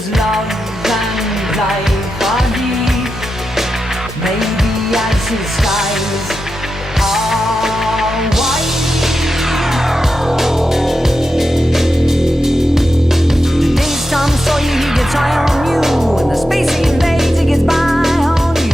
'cause love and life are deep. Maybe as the skies are white. The days Tom Sawyer, he gets high on you, and the space he invades, he gets by on you.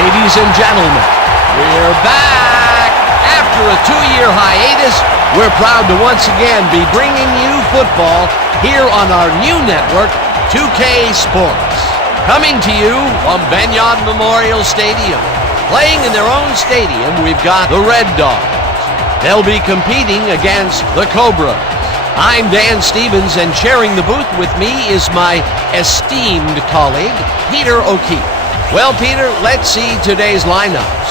Ladies and gentlemen, we're back! After a 2-year hiatus, we're proud to once again be bringing you football here on our new network, 2K Sports. Coming to you from Benyon Memorial Stadium. Playing in their own stadium, we've got the Red Dogs. They'll be competing against the Cobras. I'm Dan Stevens, and sharing the booth with me is my esteemed colleague, Peter O'Keefe. Well, Peter, let's see today's lineups.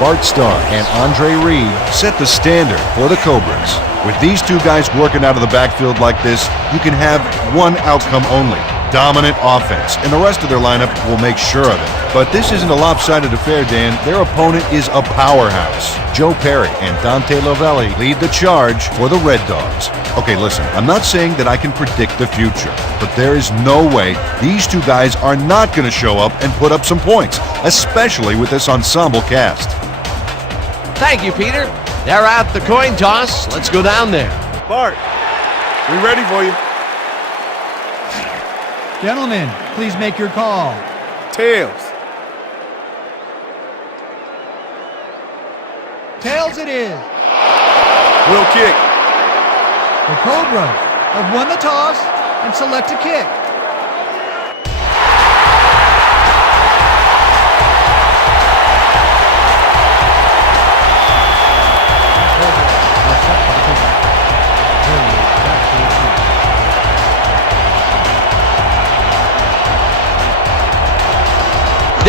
Bart Starr and Andre Reed set the standard for the Cobras. With these two guys working out of the backfield like this, you can have one outcome only: dominant offense, and the rest of their lineup will make sure of it. But this isn't a lopsided affair, Dan. Their opponent is a powerhouse. Joe Perry and Dante Lovelli lead the charge for the Red Dogs. Okay, listen, I'm not saying that I can predict the future, but there is no way these two guys are not going to show up and put up some points, especially with this ensemble cast. Thank you, Peter. They're out the coin toss. Let's go down there. Bart, we ready for you. Gentlemen, please make your call. Tails. Tails it is. We'll kick. The Cobras have won the toss and select a kick.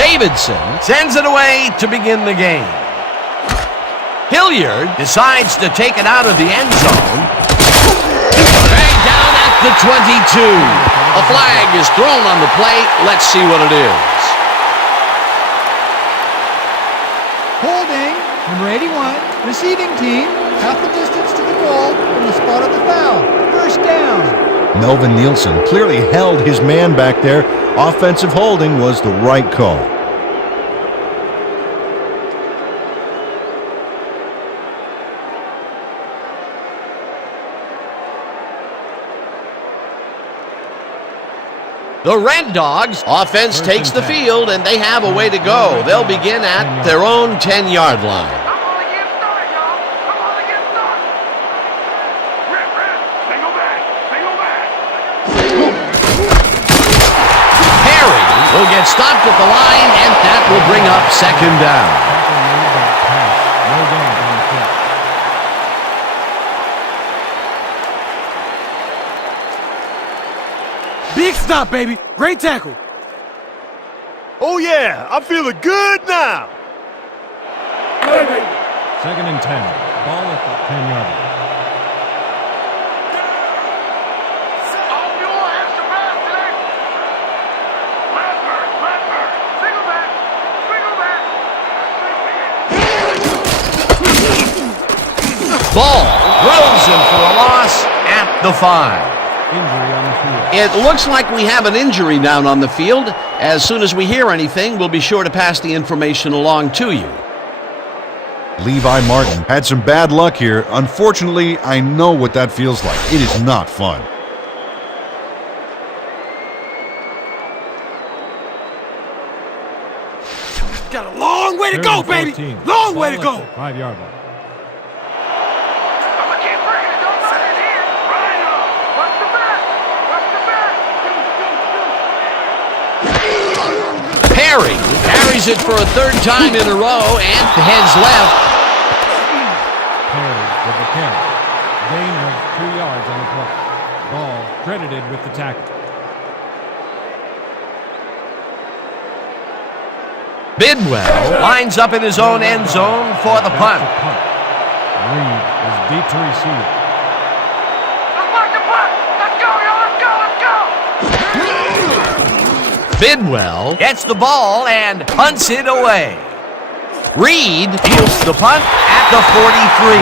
Davidson sends it away to begin the game. Hilliard decides to take it out of the end zone. Right down at the 22. A flag is thrown on the play. Let's see what it is. Holding, number 81, receiving team, half the distance to the goal from the spot of the foul. First down. Melvin Nielsen clearly held his man back there. Offensive holding was the right call. The Red Dogs offense takes the field, and they have a way to go. They'll begin at their own 10-yard line. Perry will get stopped at the line, and that will bring up second down. Big stop, baby. Great tackle. Oh, yeah. I'm feeling good now. Second and 10. Ball at the 10-yard line. Ball throws him for a loss at the 5. Injury on the field. It looks like we have an injury down on the field. As soon as we hear anything, we'll be sure to pass the information along to you. Levi Martin had some bad luck here. Unfortunately, I know what that feels like. It is not fun. Got a long way to go, baby. 14. Long way to Ball go. at the 5-yard line. Perry carries it for a third time in a row and heads left. Perry with the carry. Gain of 2 yards on the play. Ball credited with the tackle. Bidwell lines up in his own end zone for the punt. Reed is deep to receive. Bidwell gets the ball and punts it away. Reed fields the punt at the 43.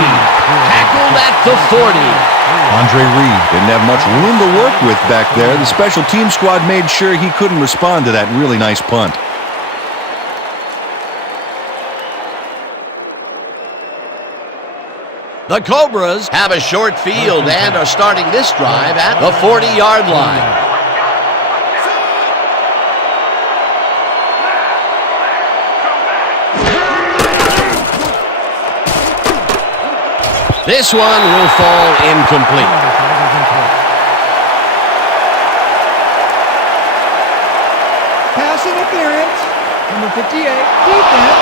Tackled at the 40. Andre Reed didn't have much room to work with back there. The special team squad made sure he couldn't respond to that really nice punt. The Cobras have a short field and are starting this drive at the 40-yard line. This one will fall incomplete. Pass interference, number 58, defense,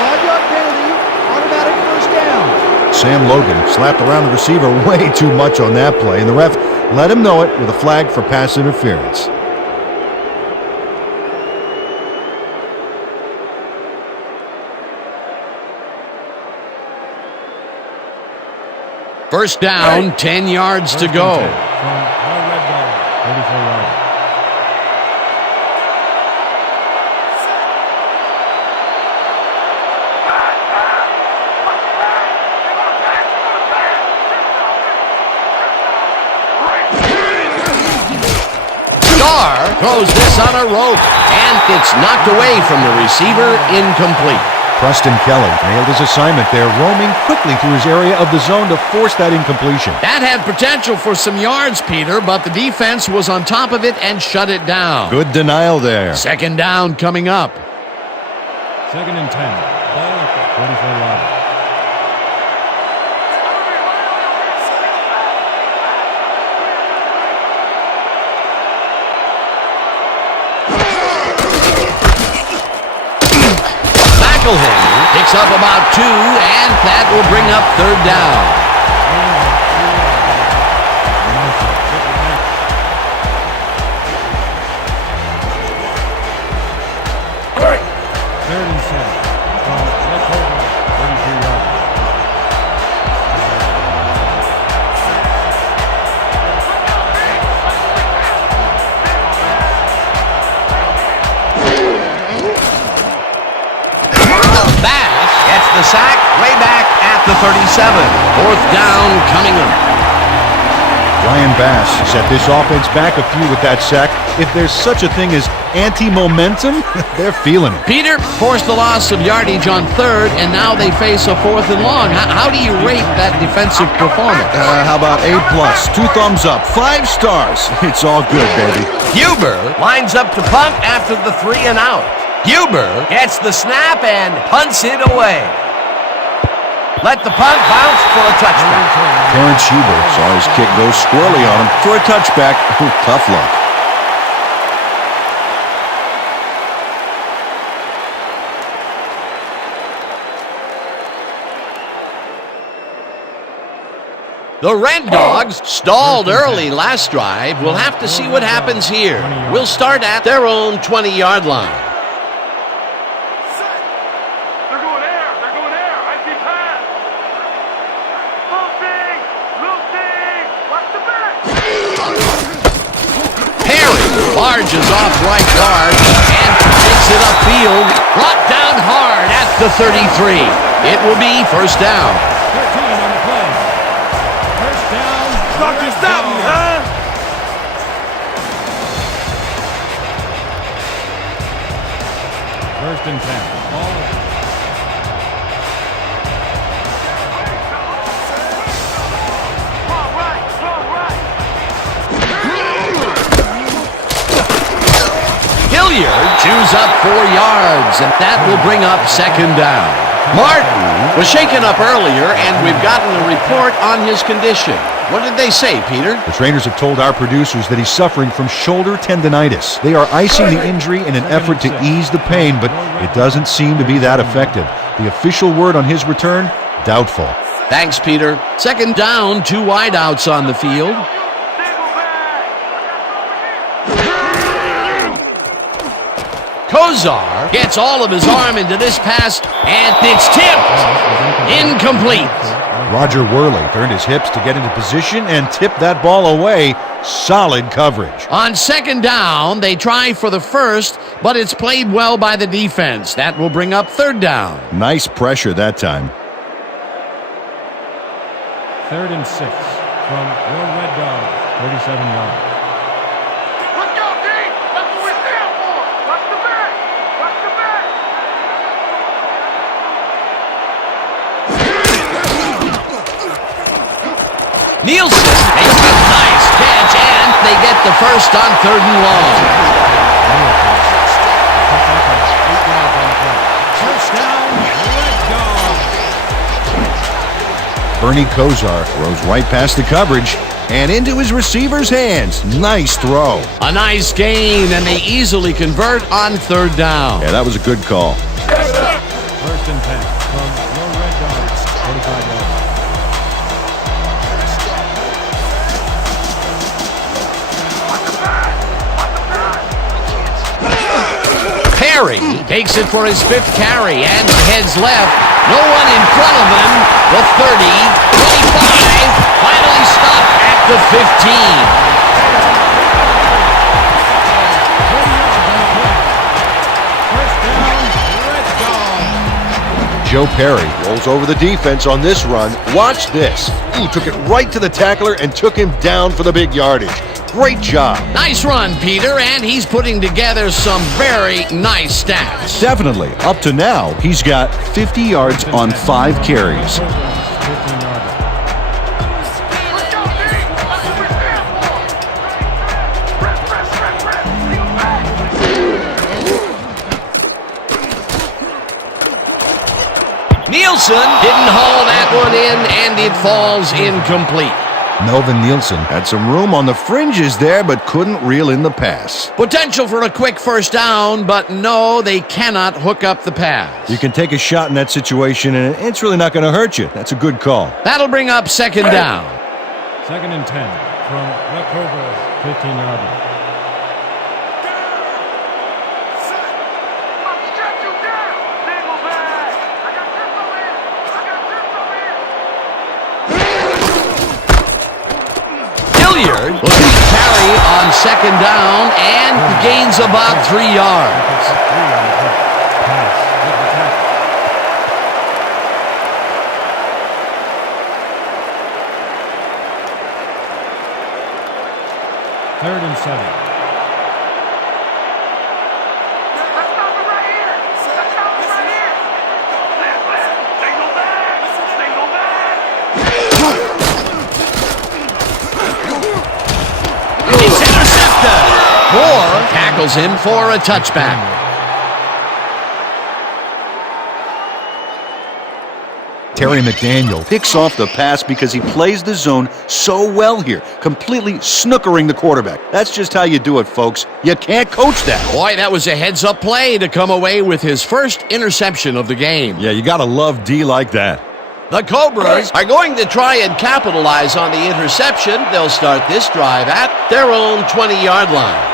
5-yard penalty, automatic first down. Sam Logan slapped around the receiver way too much on that play, and the ref let him know it with a flag for pass interference. First down, 10 yards to go. From our red ball, 34-yard. Starr throws this on a rope, and it's knocked away from the receiver, incomplete. Preston Kelly nailed his assignment there, roaming quickly through his area of the zone to force that incompletion. That had potential for some yards, Peter, but the defense was on top of it and shut it down. Good denial there. Second down coming up. Second and 10. Ball at the 44-yard. McElhaney picks up about 2, and that will bring up third down. Fourth down coming up. Ryan Bass set this offense back a few with that sack. If there's such a thing as anti-momentum, they're feeling it. Peter forced the loss of yardage on third, and now they face a 4th and long. How do you rate that defensive performance? How about A+, 2 thumbs up, 5 stars. It's all good, baby. Huber lines up to punt after the 3 and out. Huber gets the snap and punts it away. Let the punt bounce for a touchback. Terrence Huber saw his kick go squirrely on him for a touchback. Tough luck. The Red Dogs stalled early last drive. We'll have to see what happens here. We'll start at their own 20-yard line. They're going air. I see pass. Loosing. Watch the back. Perry barges off right guard and takes it upfield. Brought down hard at the 33. It will be first down. 13 on the play. First down. Doctor, stop me, huh? First and 10. Ball. Hilliard chews up 4 yards, and that will bring up second down. Martin was shaken up earlier, and we've gotten a report on his condition. What did they say, Peter? The trainers have told our producers that he's suffering from shoulder tendonitis. They are icing the injury in an effort to ease the pain, but it doesn't seem to be that effective. The official word on his return, doubtful. Thanks, Peter. Second down, 2 wideouts on the field. Kozar gets all of his arm into this pass, and it's tipped. Incomplete. Roger Worley turned his hips to get into position and tipped that ball away. Solid coverage. On second down, they try for the first, but it's played well by the defense. That will bring up third down. Nice pressure that time. 3rd and 6 from your Red Dog, 37 yards. Let's go, D. That's what we stand for. Watch the back. Nielsen makes a nice catch, and they get the first on 3rd and long. First down, Red Dog. Bernie Kozar throws right past the coverage and into his receiver's hands. Nice throw. A nice gain, and they easily convert on 3rd down. Yeah, that was a good call. First and 10 from your Red Dog, 45 yards. Perry takes it for his 5th carry and heads left. No one in front of him. The 30, 25, finally stopped at the 15. Joe Perry rolls over the defense on this run. Watch this. Ooh, took it right to the tackler and took him down for the big yardage. Great job. Nice run, Peter, and he's putting together some very nice stats. Definitely. Up to now, he's got 50 yards on 5 carries. 15 yards. Let's go, D. That's what we stand for. Nielsen didn't haul that one in, and it falls incomplete. Melvin Nielsen had some room on the fringes there, but couldn't reel in the pass. Potential for a quick first down, but no, they cannot hook up the pass. You can take a shot in that situation, and it's really not going to hurt you. That's a good call. That'll bring up second down. 2nd and 10 from the Cobras, 15-yard line. Hilliard will carry on second down and gains about 3 yards. 3rd and 7. Let's stop it right here. Let's stop it right here. Left. Single back. Single back. It's intercepted. Moore tackles him for a touchback. Terry McDaniel picks off the pass because he plays the zone so well here, completely snookering the quarterback. That's just how you do it, folks. You can't coach that. Boy, that was a heads-up play to come away with his first interception of the game. Yeah, you gotta love D like that. The Cobras are going to try and capitalize on the interception. They'll start this drive at their own 20-yard line.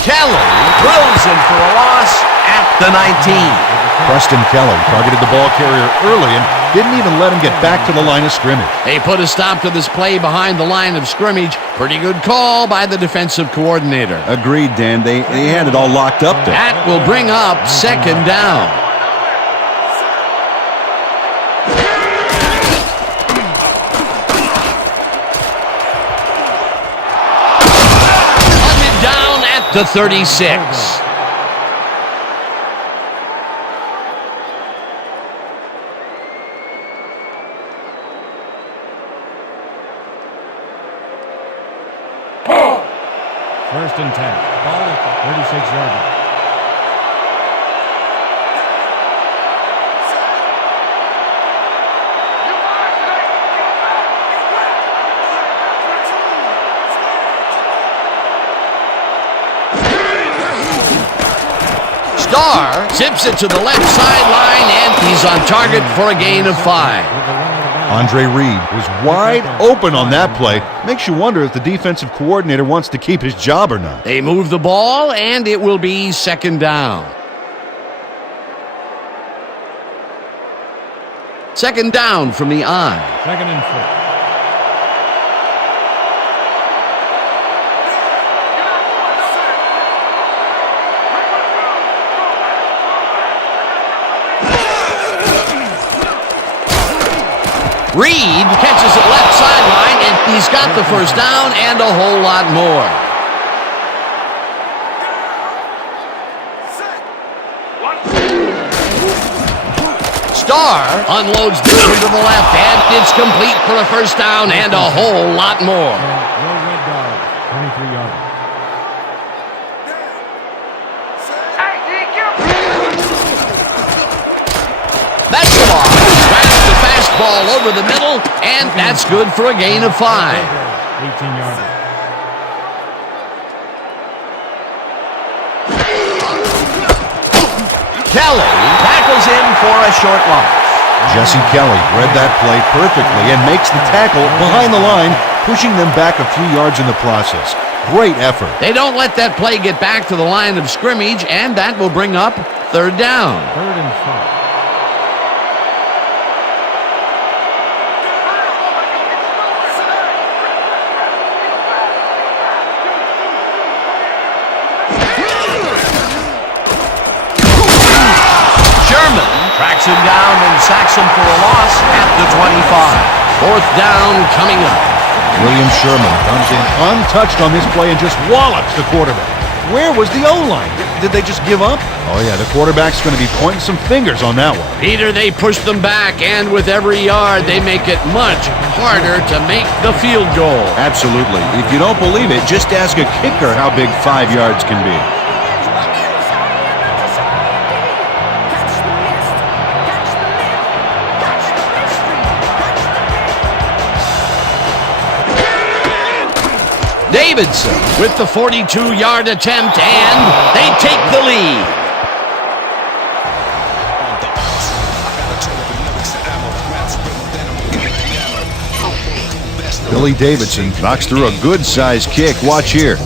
Kelly drills him for a loss at the 19. Preston Kelly targeted the ball carrier early and didn't even let him get back to the line of scrimmage. They put a stop to this play behind the line of scrimmage. Pretty good call by the defensive coordinator. Agreed, Dan. They had it all locked up there. That will bring up 2nd down. Hunted down at the 36. First and 10. Ball at the 36-yard line. Starr zips it to the left sideline, and he's on target for a gain of 5. Andre Reed was wide open on that play. Makes you wonder if the defensive coordinator wants to keep his job or not. They move the ball, and it will be 2nd down. 2nd down from the I. 2nd and 4. Reed catches it left sideline, and he's got the first down and a whole lot more. Starr unloads this one to the left, and it's complete for a first down and a whole lot more. Will Red Dog, 23-yard line. That's the ball. Grabs the fastball over the middle, and that's good for a gain of 5. 18-yard line. Kelly tackles him for a short loss. Jesse Kelly read that play perfectly and makes the tackle behind the line, pushing them back a few yards in the process. Great effort. They don't let that play get back to the line of scrimmage, and that will bring up 3rd down. 3rd and 5. Tracks him down and sacks him for a loss at the 25. 4th down coming up. William Sherman comes in untouched on this play and just wallops the quarterback. Where was the O-line? Did they just give up? Oh yeah, the quarterback's going to be pointing some fingers on that one. Peter, they push them back, and with every yard, they make it much harder to make the field goal. Absolutely. If you don't believe it, just ask a kicker how big 5 yards can be. Davidson with the 42-yard attempt, and they take the lead. Billy Davidson knocks through a good-sized kick. Watch here.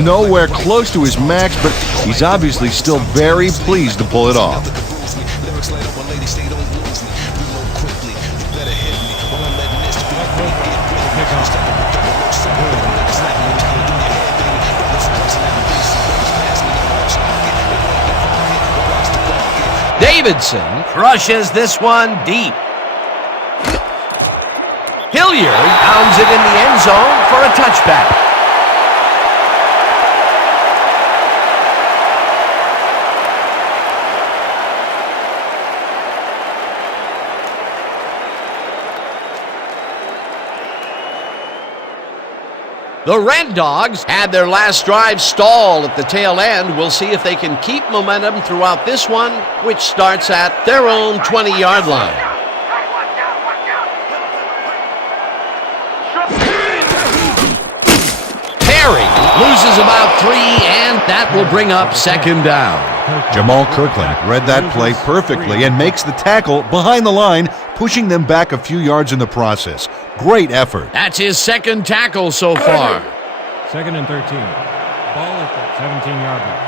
Nowhere close to his max, but he's obviously still very pleased to pull it off. Davidson crushes this one deep. Hilliard pounds it in the end zone for a touchback. The Red Dogs had their last drive stall at the tail end. We'll see if they can keep momentum throughout this one, which starts at their own 20-yard line. Perry loses about 3, and that will bring up second down. Jamal Kirkland read that play perfectly and makes the tackle behind the line, pushing them back a few yards in the process. Great effort. That's his second tackle so far. 2nd and 13. Ball at the 17-yard line.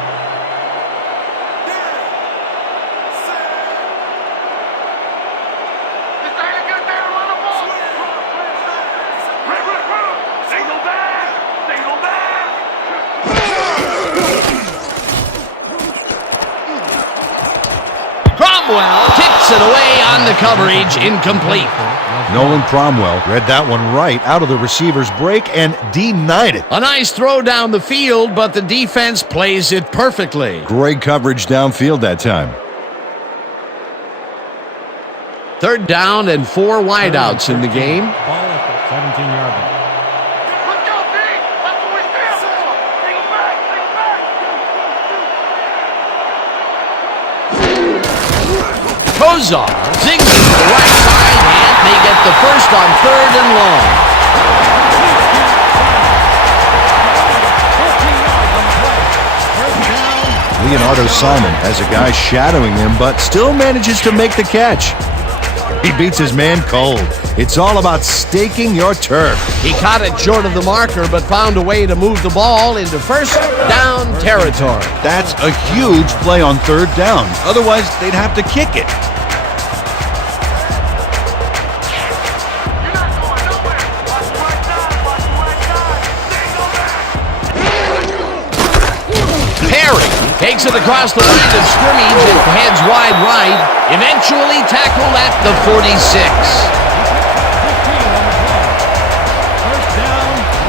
Cromwell kicks it away on the coverage, incomplete. Nolan Cromwell read that one right out of the receiver's break and denied it. A nice throw down the field, but the defense plays it perfectly. Great coverage downfield that time. 3rd down and 4 wideouts in the game. Ball at the 17-yard line. Let's go, D! That's what we stand for! Bring it back! Bring it back! Kozar zigs to the right side, and they get the first on 3rd and long. Leonardo Simon has a guy shadowing him, but still manages to make the catch. He beats his man cold. It's all about staking your turf. He caught it short of the marker, but found a way to move the ball into first down territory. That's a huge play on 3rd down. Otherwise, they'd have to kick it. You're not going nowhere! Watch the right side! Watch the right side! Stay Perry takes it across the line of scrimmage and heads wide right, eventually tackled at the 46.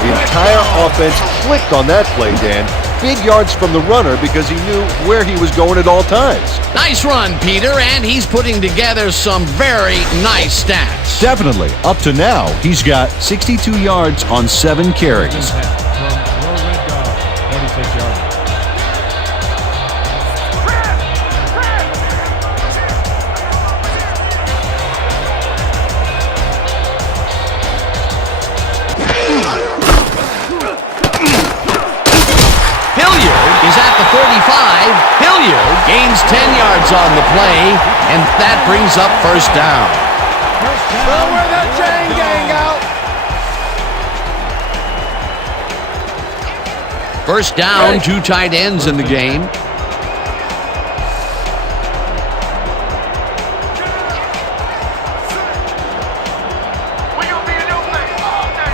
The entire offense clicked on that play, Dan. Big yards from the runner because he knew where he was going at all times. Nice run, Peter, and he's putting together some very nice stats. Definitely. Up to now, he's got 62 yards on 7 carries. From your Red Dog, 46-yard line. Is at the 45. Hilliard gains 10 yards on the play, and that brings up first down. Well, where that chain gang out? First down, 2 tight ends in the game. We're gonna be in your place all day!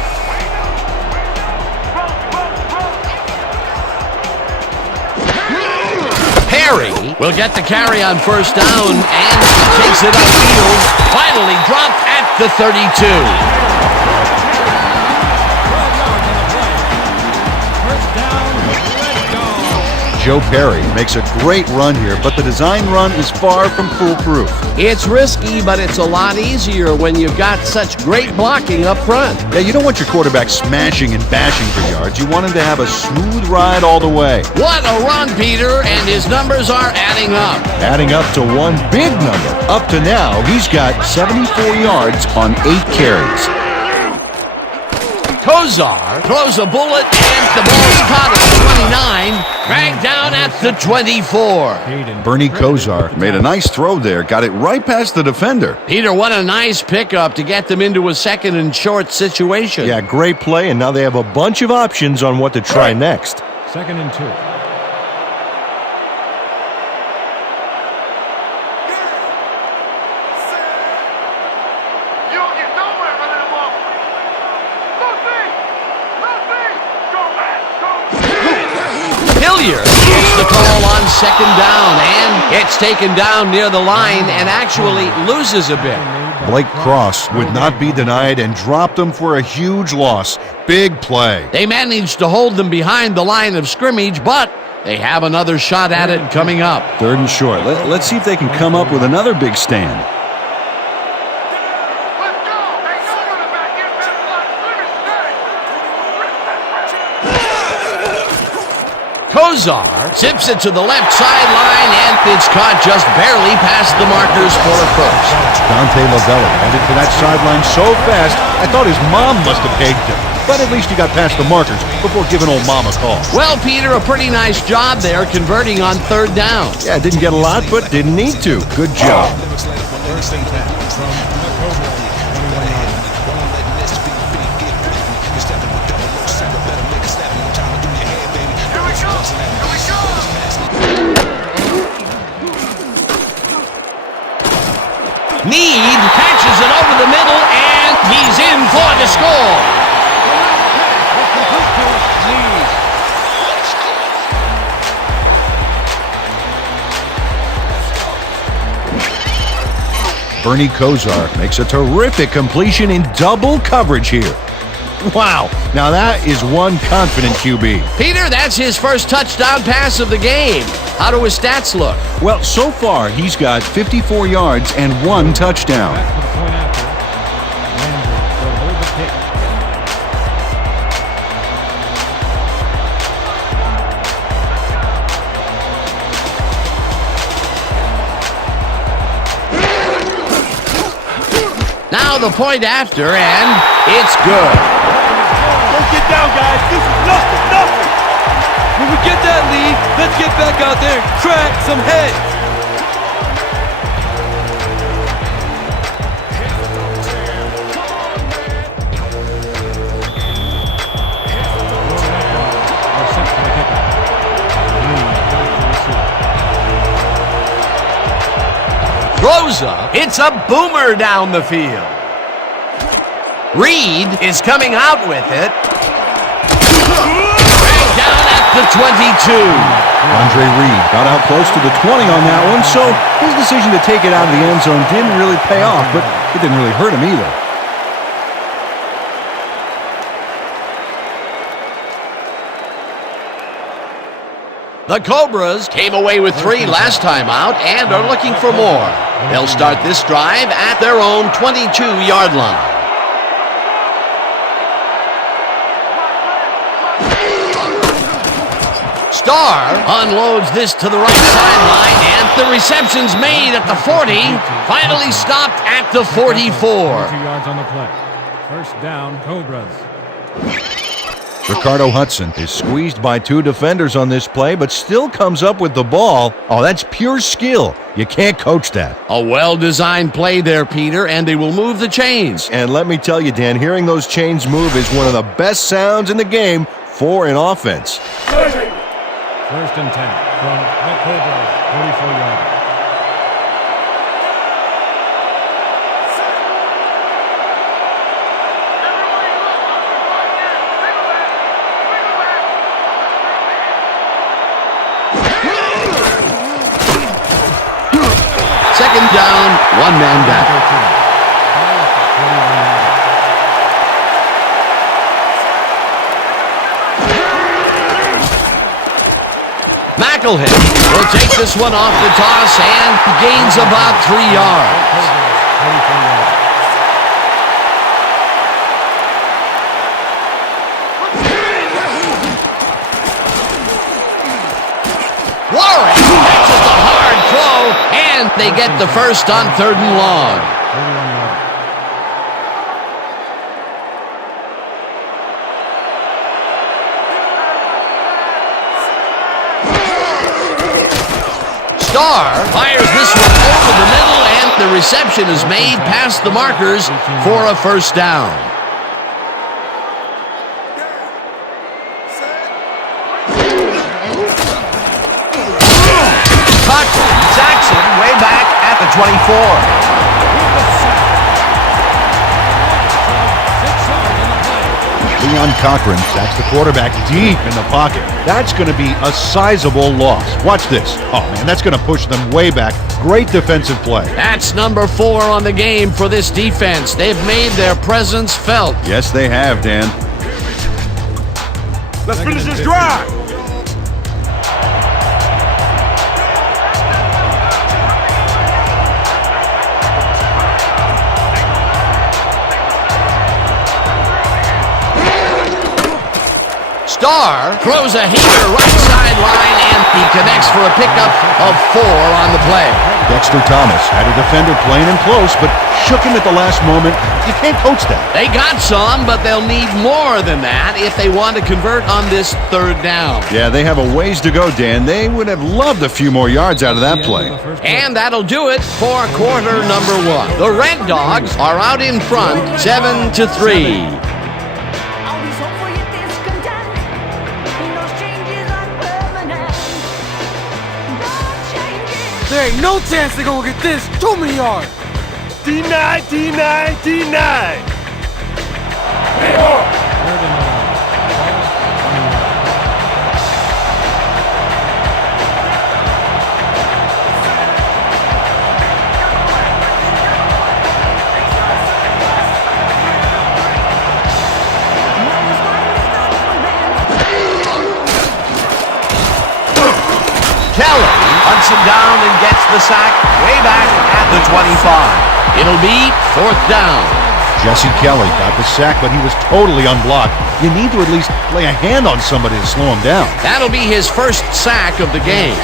Perry will get the carry on first down and takes it upfield. Finally dropped at the 32. Joe Perry makes a great run here, but the design run is far from foolproof. It's risky, but it's a lot easier when you've got such great blocking up front. Yeah, you don't want your quarterback smashing and bashing for yards. You want him to have a smooth ride all the way. What a run, Peter, and his numbers are adding up. Adding up to one big number. Up to now, he's got 74 yards on 8 carries. Kozar throws a bullet, and the ball's caught at the 29, dragged down at the 24. Bernie Kozar made a nice throw there, got it right past the defender. Peter, what a nice pickup to get them into a 2nd and short situation. Yeah, great play, and now they have a bunch of options on what to try next. 2nd and 2. You don't get nowhere running the ball! Nothing! Nothing! Go back! Go! Hilliard gets the call on second down and gets taken down near the line and actually loses a bit. Blake Cross would not be denied and dropped them for a huge loss. Big play. They managed to hold them behind the line of scrimmage, but they have another shot at it coming up. 3rd and short. Let's see if they can come up with another big stand. Let's go! Hey, no running back. Get that block. Kozar zips it to the left sideline, and it's caught just barely past the markers for a first. Dante Lavelli headed to that sideline so fast, I thought his mom must have pegged him. But at least he got past the markers before giving old mom a call. Well, Peter, a pretty nice job there converting on 3rd down. Yeah, didn't get a lot, but didn't need to. Good job. 1st and 10 from the Cobras. 21-yard line. Here we go! Here we go! Need patches it over the middle, and he's in for the score. Bernie Kosar makes a terrific completion in double coverage here. Wow, now that is one confident QB. Peter, that's his first touchdown pass of the game. How do his stats look? Well, so far, he's got 54 yards and 1 touchdown. Back for the point after. Landry will hold the kick. Now the point after, and it's good. Don't get down, guys. This is nothing. When we get that lead, let's get back out there and crack some heads. Are set for the kickoff. Reed back to receive. Throws up. It's a boomer down the field. Reed is coming out with it. Dragged down at the 22. Andre Reed got out close to the 20 on that one, so his decision to take it out of the end zone didn't really pay off, but it didn't really hurt him either. The Cobras came away with 3 last time out and are looking for more. They'll start this drive at their own 22-yard line. Starr unloads this to the right sideline, and the reception's made at the 40, finally stopped at the 44. 2 yards on the play. 1st down, Cobras. Ricardo Hudson is squeezed by 2 defenders on this play, but still comes up with the ball. Oh, that's pure skill. You can't coach that. A well-designed play there, Peter, and they will move the chains. And let me tell you, Dan, hearing those chains move is one of the best sounds in the game for an offense. 1st and 10 from the Cobras. 44-yard. Second down, 1 man down. McElhinney will take this one off the toss and gains about 3 yards. Warren catches the hard throw, and they get the first on 3rd and long. 31-yard. Starr fires this one over the middle, and the reception is made past the markers for a 1st down. Jackson way back at the 24. Six yards on the play. The on Cochran. Sacks the quarterback deep in the pocket. That's going to be a sizable loss. Watch this. Oh, man, that's going to push them way back. Great defensive play. That's number 4 on the game for this defense. They've made their presence felt. Yes, they have, Dan. Let's finish this drive. Starr throws a heater right sideline, and he connects for a pickup of 4 on the play. Dexter Thomas had a defender playing in close, but shook him at the last moment. You can't coach that. They got some, but they'll need more than that if they want to convert on this 3rd down. Yeah, they have a ways to go, Dan. They would have loved a few more yards out of that play. And that'll do it for quarter number 1. The Red Dogs are out in front, 7-3. Always hope for your discontent. Those changes are permanent. The changes. There ain't no chance they're gonna get this. Too many yards. D9, D9, D9. Kelly Hunts him down and gets the sack way back at the 25. It'll be 4th down. Jesse Kelly got the sack, but he was totally unblocked. You need to at least lay a hand on somebody to slow him down. That'll be his first sack of the game.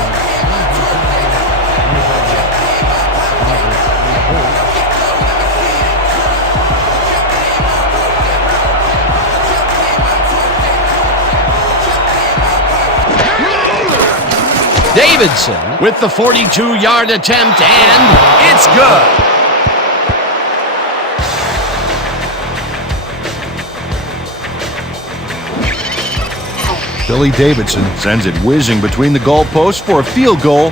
Davidson with the 42-yard attempt, and it's good. Billy Davidson sends it whizzing between the goalposts for a field goal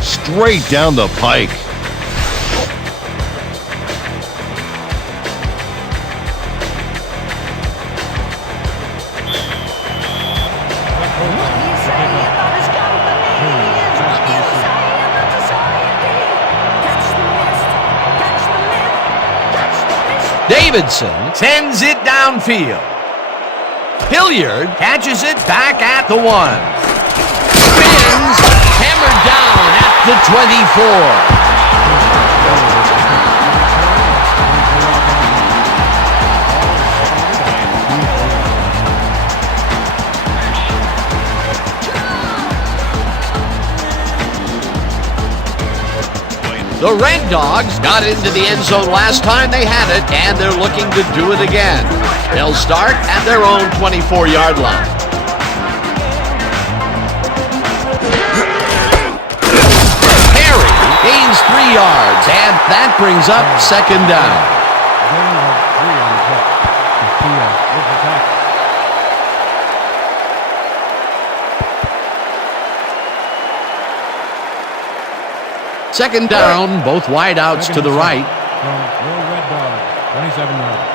straight down the pike. Davidson Sends it downfield. Hilliard Catches it back at the 1. spins, hammered down at the 24. The Red Dogs got into the end zone last time they had it, and they're looking to do it again. They'll start at their own 24-yard line. Perry gains 3 yards, and that brings up 2nd down. Gain of 3 on the play. Kia with the tackle. Second down, both wideouts to the right. From your Red Dog, 27 yards.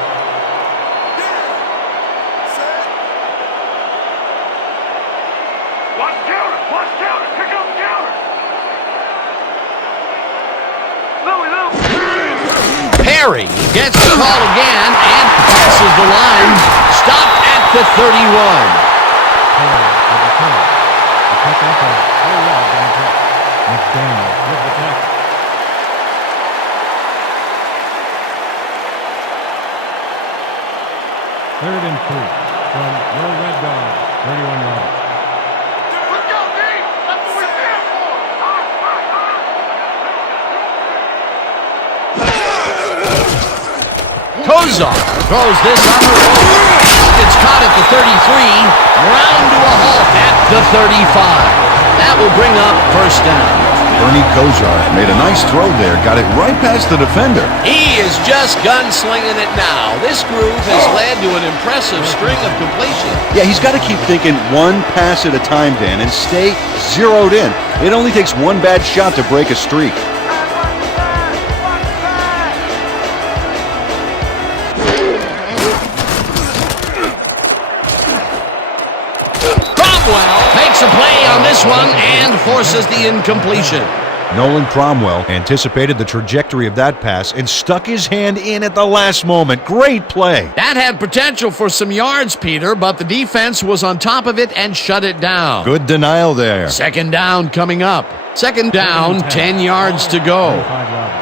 Watch counter! Watch counter! Pick up counter! Louie! Perry gets the call again and passes the line. Stopped at the 31. Perry with the turn. The touchdown for 4 yards on the play. McDaniel with the tackle. Third and 3 from your Red Dog, 31 yards. Let's go, D! That's what we're here for! Kozar throws this on the road. It's caught at the 33. Round to a halt at the 35. That will bring up 1st down. Bernie Kozar made a nice throw there, got it right past the defender. He is just gunslinging it now. This groove has led to an impressive string of completions. Yeah, he's got to keep thinking one pass at a time, Dan, and stay zeroed in. It only takes one bad shot to break a streak. makes a play on this one and forces the incompletion. Nolan Cromwell anticipated the trajectory of that pass and stuck his hand in at the last moment. Great play. That had potential for some yards, Peter, but the defense was on top of it and shut it down. Good denial there. Second down coming up. Second down, 10 yards to go. 25 yards.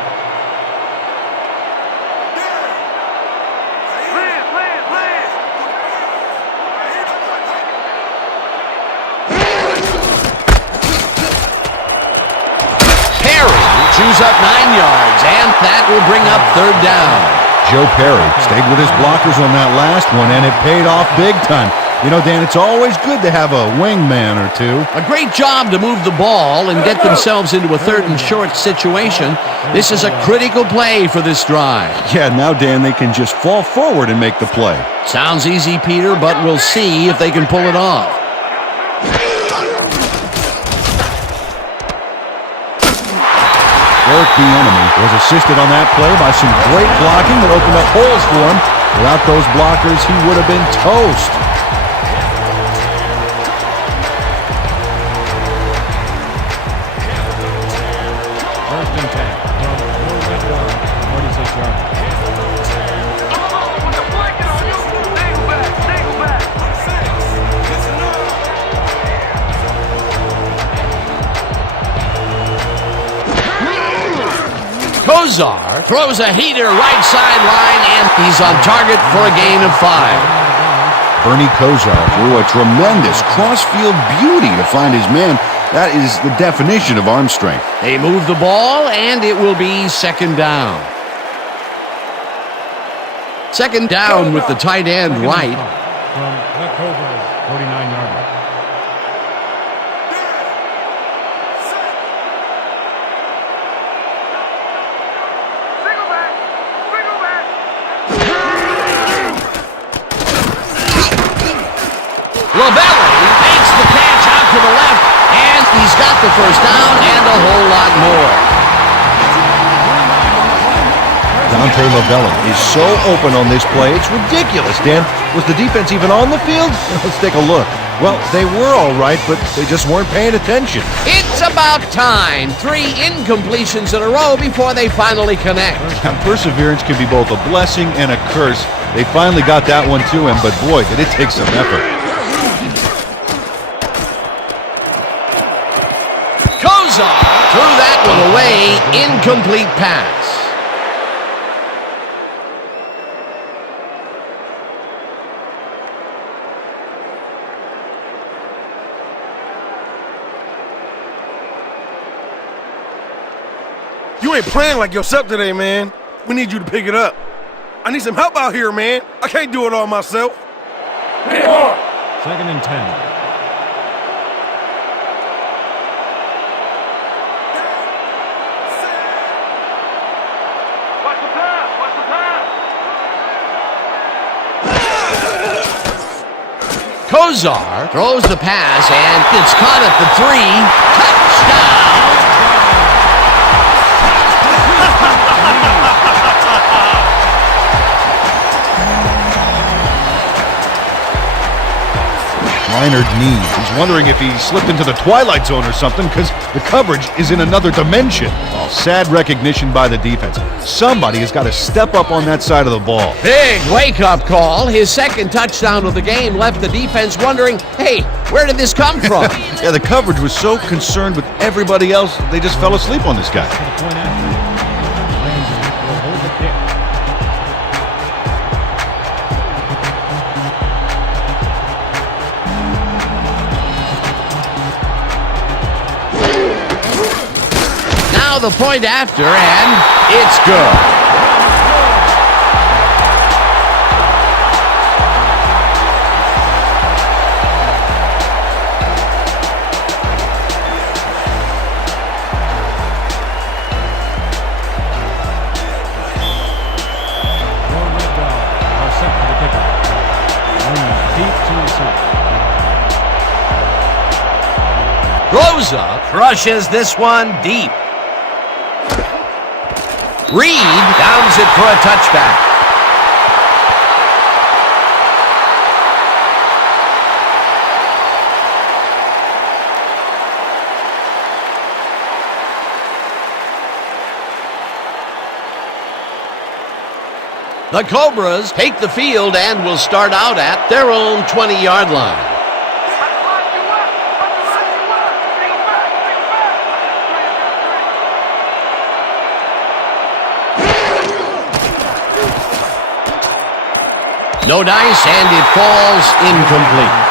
Chews up 9 yards, and that will bring up third down. Joe Perry stayed with his blockers on that last one, and it paid off big time. You know, Dan, it's always good to have a wingman or two. A great job to move the ball and get themselves into a third and short situation. This is a critical play for this drive. Yeah, now, Dan, they can just fall forward and make the play. Sounds easy, Peter, but we'll see if they can pull it off. Eric Bieniemy was assisted on that play by some great blocking that opened up holes for him. Without those blockers, he would have been toast. First and 10. From 46 yards. With the blanket on you. Single back. Single back. Kozar throws a heater right sideline, and he's on target for a gain of 5. Bernie Kosar threw a tremendous cross-field beauty to find his man. That is the definition of arm strength. They move the ball, and it will be second down. Second down with the tight end right. From the Cobras, 49 yards. Single back. Single back. Lovelli makes the catch out to the left, and he's got the first down and a whole lot more. Dante Lovelli is so open on this play, it's ridiculous, Dan. Was the defense even on the field? Let's take a look. Well, they were all right, but they just weren't paying attention. It's about time. 3 incompletions in a row before they finally connect. Now, perseverance can be both a blessing and a curse. They finally got that one to him, but boy, did it take some effort. Kozar threw that one away. Incomplete pass. You ain't playing like yourself today, man. We need you to pick it up. I need some help out here, man. I can't do it all myself. Second and 10. Watch the pass. Watch the pass. Kozar throws the pass, and it's caught at the 3. Touchdown! Minor knee. He's wondering if he slipped into the Twilight Zone or something because the coverage is in another dimension. Oh, sad recognition by the defense. Somebody has got to step up on that side of the ball. Big wake-up call. His second touchdown of the game left the defense wondering, hey, where did this come from? Yeah, the coverage was so concerned with everybody else, they just fell asleep on this guy. To the point after. Lions will hold the kick. Now the point after, and it's good. Rosa crushes this one deep. Reed downs it for a touchback. The Cobras take the field and will start out at their own 20-yard line. No dice, and it falls incomplete.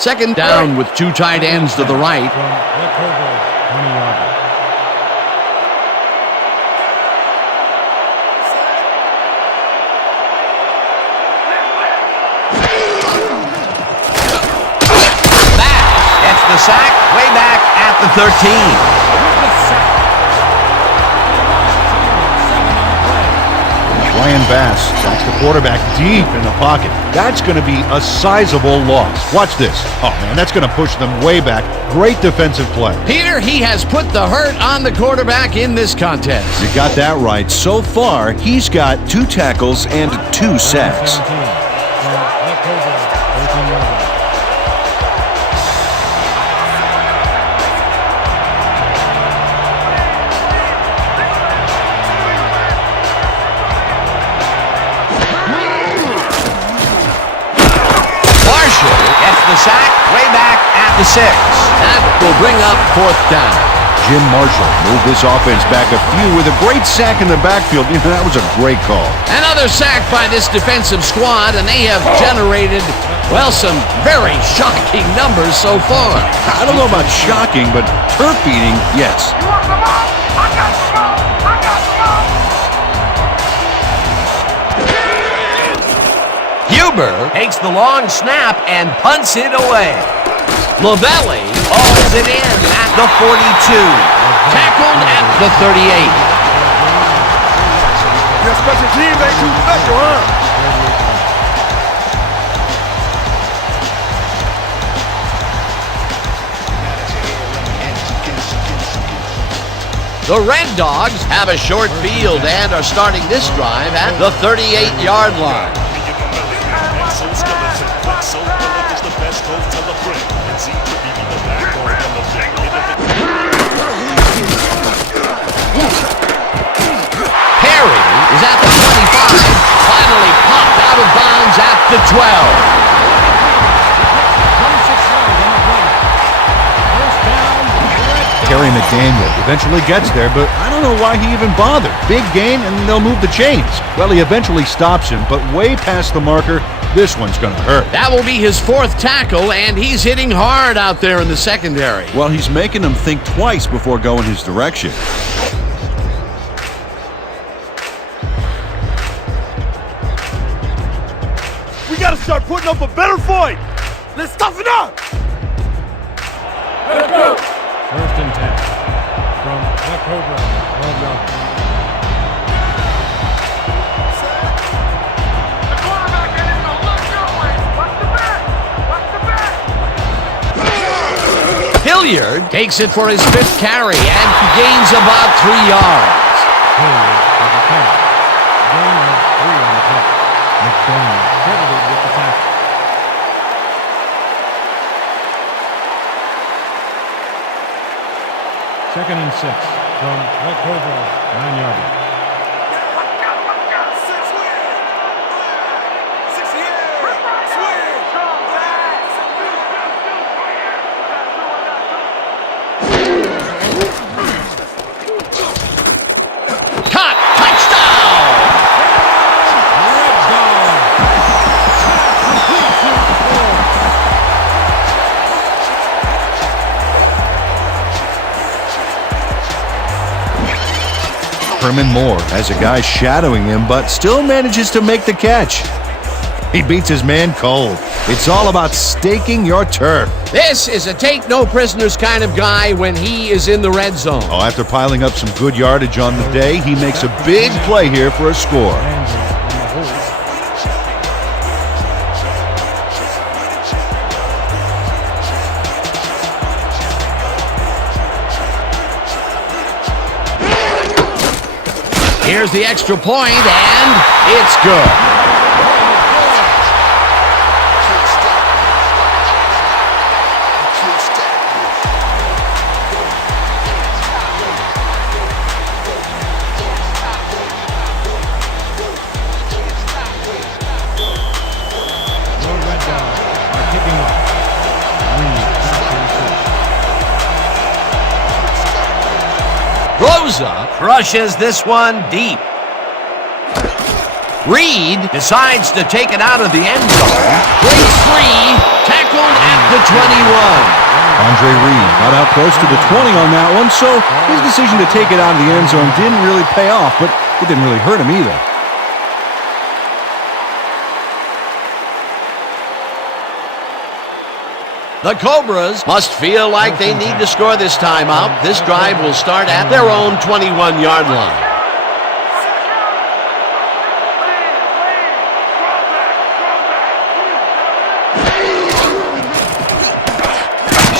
Second down with two tight ends to the right. The sack way back at the 13. Ryan Bass sacks the quarterback deep in the pocket. That's going to be a sizable loss. Watch this. Oh, man, that's going to push them way back. Great defensive play. Peter, he has put the hurt on the quarterback in this contest. You got that right. So far, he's got 2 tackles and 2 sacks. The sack way back at the 6. That will bring up 4th down. Jim Marshall moved this offense back a few with a great sack in the backfield. That was a great call. Another sack by this defensive squad, and they have generated, well, some very shocking numbers so far. I don't know about shocking, but turf beating, yes. You want the ball? I got the ball. I got the ball. Huber Takes the long snap and punts it away. Lavelli Hauls it in at the 42. tackled at the 38. Your special teams ain't too special, huh? The Red Dogs have a short field and are starting this drive at the 38-yard line. Perry is at the 25, finally popped out of bounds at the 12. Terry McDaniel eventually gets there, but I don't know why he even bothered. Big gain, and they'll move the chains. Well, he eventually stops him, but way past the marker. This one's going to hurt. That will be his 4th tackle, and he's hitting hard out there in the secondary. Well, he's making them think twice before going his direction. We got to start putting up a better fight. Let's toughen up. Let's go. 1st and 10 from the Cobras, 12 yards. The quarterback ain't even gonna look your way. Watch the back. Watch the back. Hilliard takes it for his 5th carry and gains about 3 yards. Hilliard with the carry. Gain of 3 on the play. McDaniel credited with the tackle. Second and 6 from the Cobras, 9-yarder. Cut! Touchdown! Herman Moore has a guy shadowing him, but still manages to make the catch. He beats his man cold. It's all about staking your turf. This is a take-no-prisoners kind of guy when he is in the red zone. Oh, after piling up some good yardage on the day, he makes a big play here for a score. Here's the extra point, and it's good. Rosa crushes this one deep. Reed decides to take it out of the end zone. Breaks free, tackled at the 21. Andre Reed got out close to the 20 on that one, so his decision to take it out of the end zone didn't really pay off, but it didn't really hurt him either. The Cobras must feel like they need to score this time out. This drive will start at their own 21-yard line.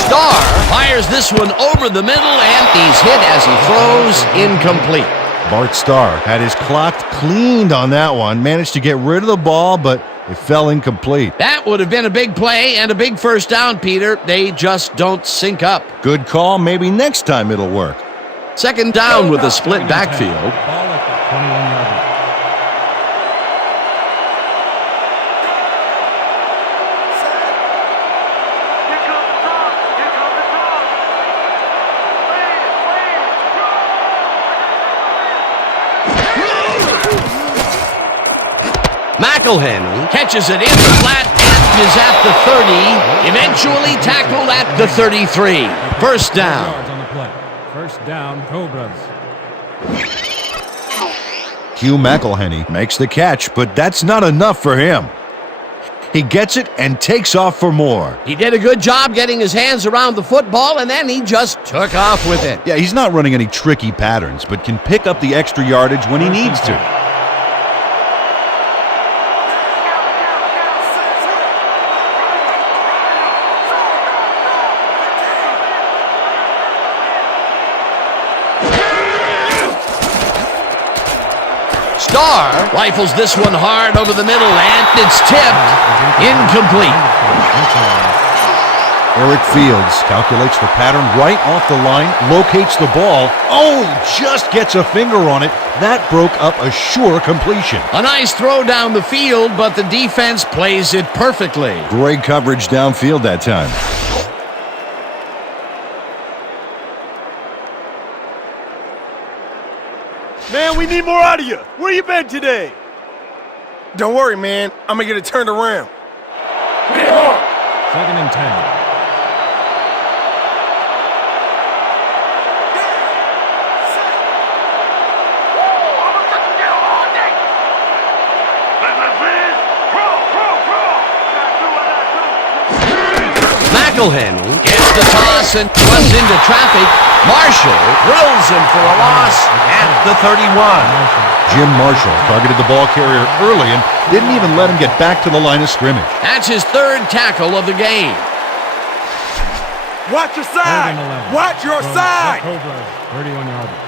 Starr fires this one over the middle, and he's hit as he throws incomplete. Bart Starr had his clock cleaned on that one, managed to get rid of the ball, but it fell incomplete. That would have been a big play and a big first down, Peter. They just don't sync up. Good call. Maybe next time it'll work. Second down with a split backfield. Ball at the 21-yard line. McElhenney catches it in the flat and is at the 30, eventually tackled at the 33. First down. Yards on the play. First down, Cobras. Hugh McElhenney makes the catch, but that's not enough for him. He gets it and takes off for more. He did a good job getting his hands around the football, and then he just took off with it. Yeah, he's not running any tricky patterns, but can pick up the extra yardage when he needs to. Starr rifles this one hard over the middle, and it's tipped. Incomplete. Eric Fields calculates the pattern right off the line, locates the ball. Oh, he just gets a finger on it. That broke up a sure completion. A nice throw down the field, but the defense plays it perfectly. Great coverage downfield that time. Man, we need more out of you. Where you been today? Don't worry, man. I'm going to get it turned around. Second and 10. McElhenney gets the toss and runs into traffic. Marshall drills him for a loss at the 31. Jim Marshall targeted the ball carrier early and didn't even let him get back to the line of scrimmage. That's his third tackle of the game. Watch your side. Watch your side. Cobras, 31-yard line.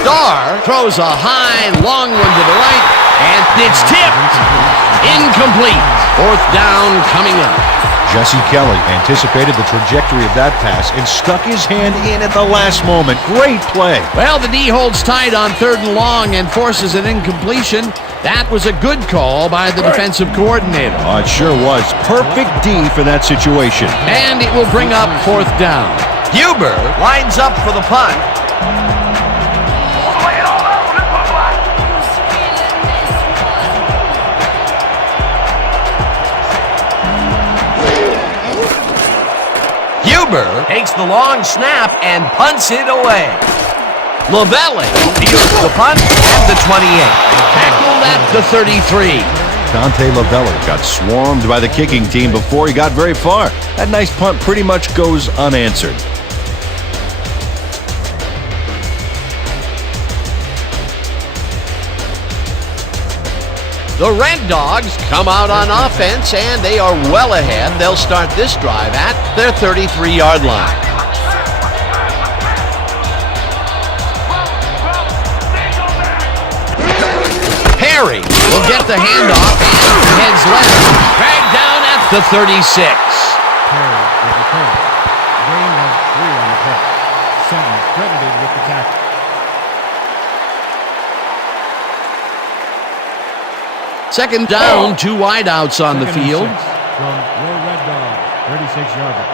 Starr throws a high, long one to the right, and it's tipped. Incomplete. Fourth down coming up. Jesse Kelly anticipated the trajectory of that pass and stuck his hand in at the last moment. Great play. Well, the D holds tight on third and long and forces an incompletion. That was a good call by the defensive coordinator. Oh, it sure was. Perfect D for that situation. And it will bring up fourth down. Huber lines up for the punt. Huber takes the long snap and punts it away. Lavelli fields the punt at the 28. Tackled at the 33. Dante Lavelli got swarmed by the kicking team before he got very far. That nice punt pretty much goes unanswered. The Red Dogs come out on offense, and they are well ahead. They'll start this drive at their 33-yard line. Perry will get the handoff and heads left. Dragged down at the 36. Perry with the carry. Gain of 3 on the play. Sutton credited with the tackle. Second down, 2 wideouts on the field. From your Red Dog, 36-yarder.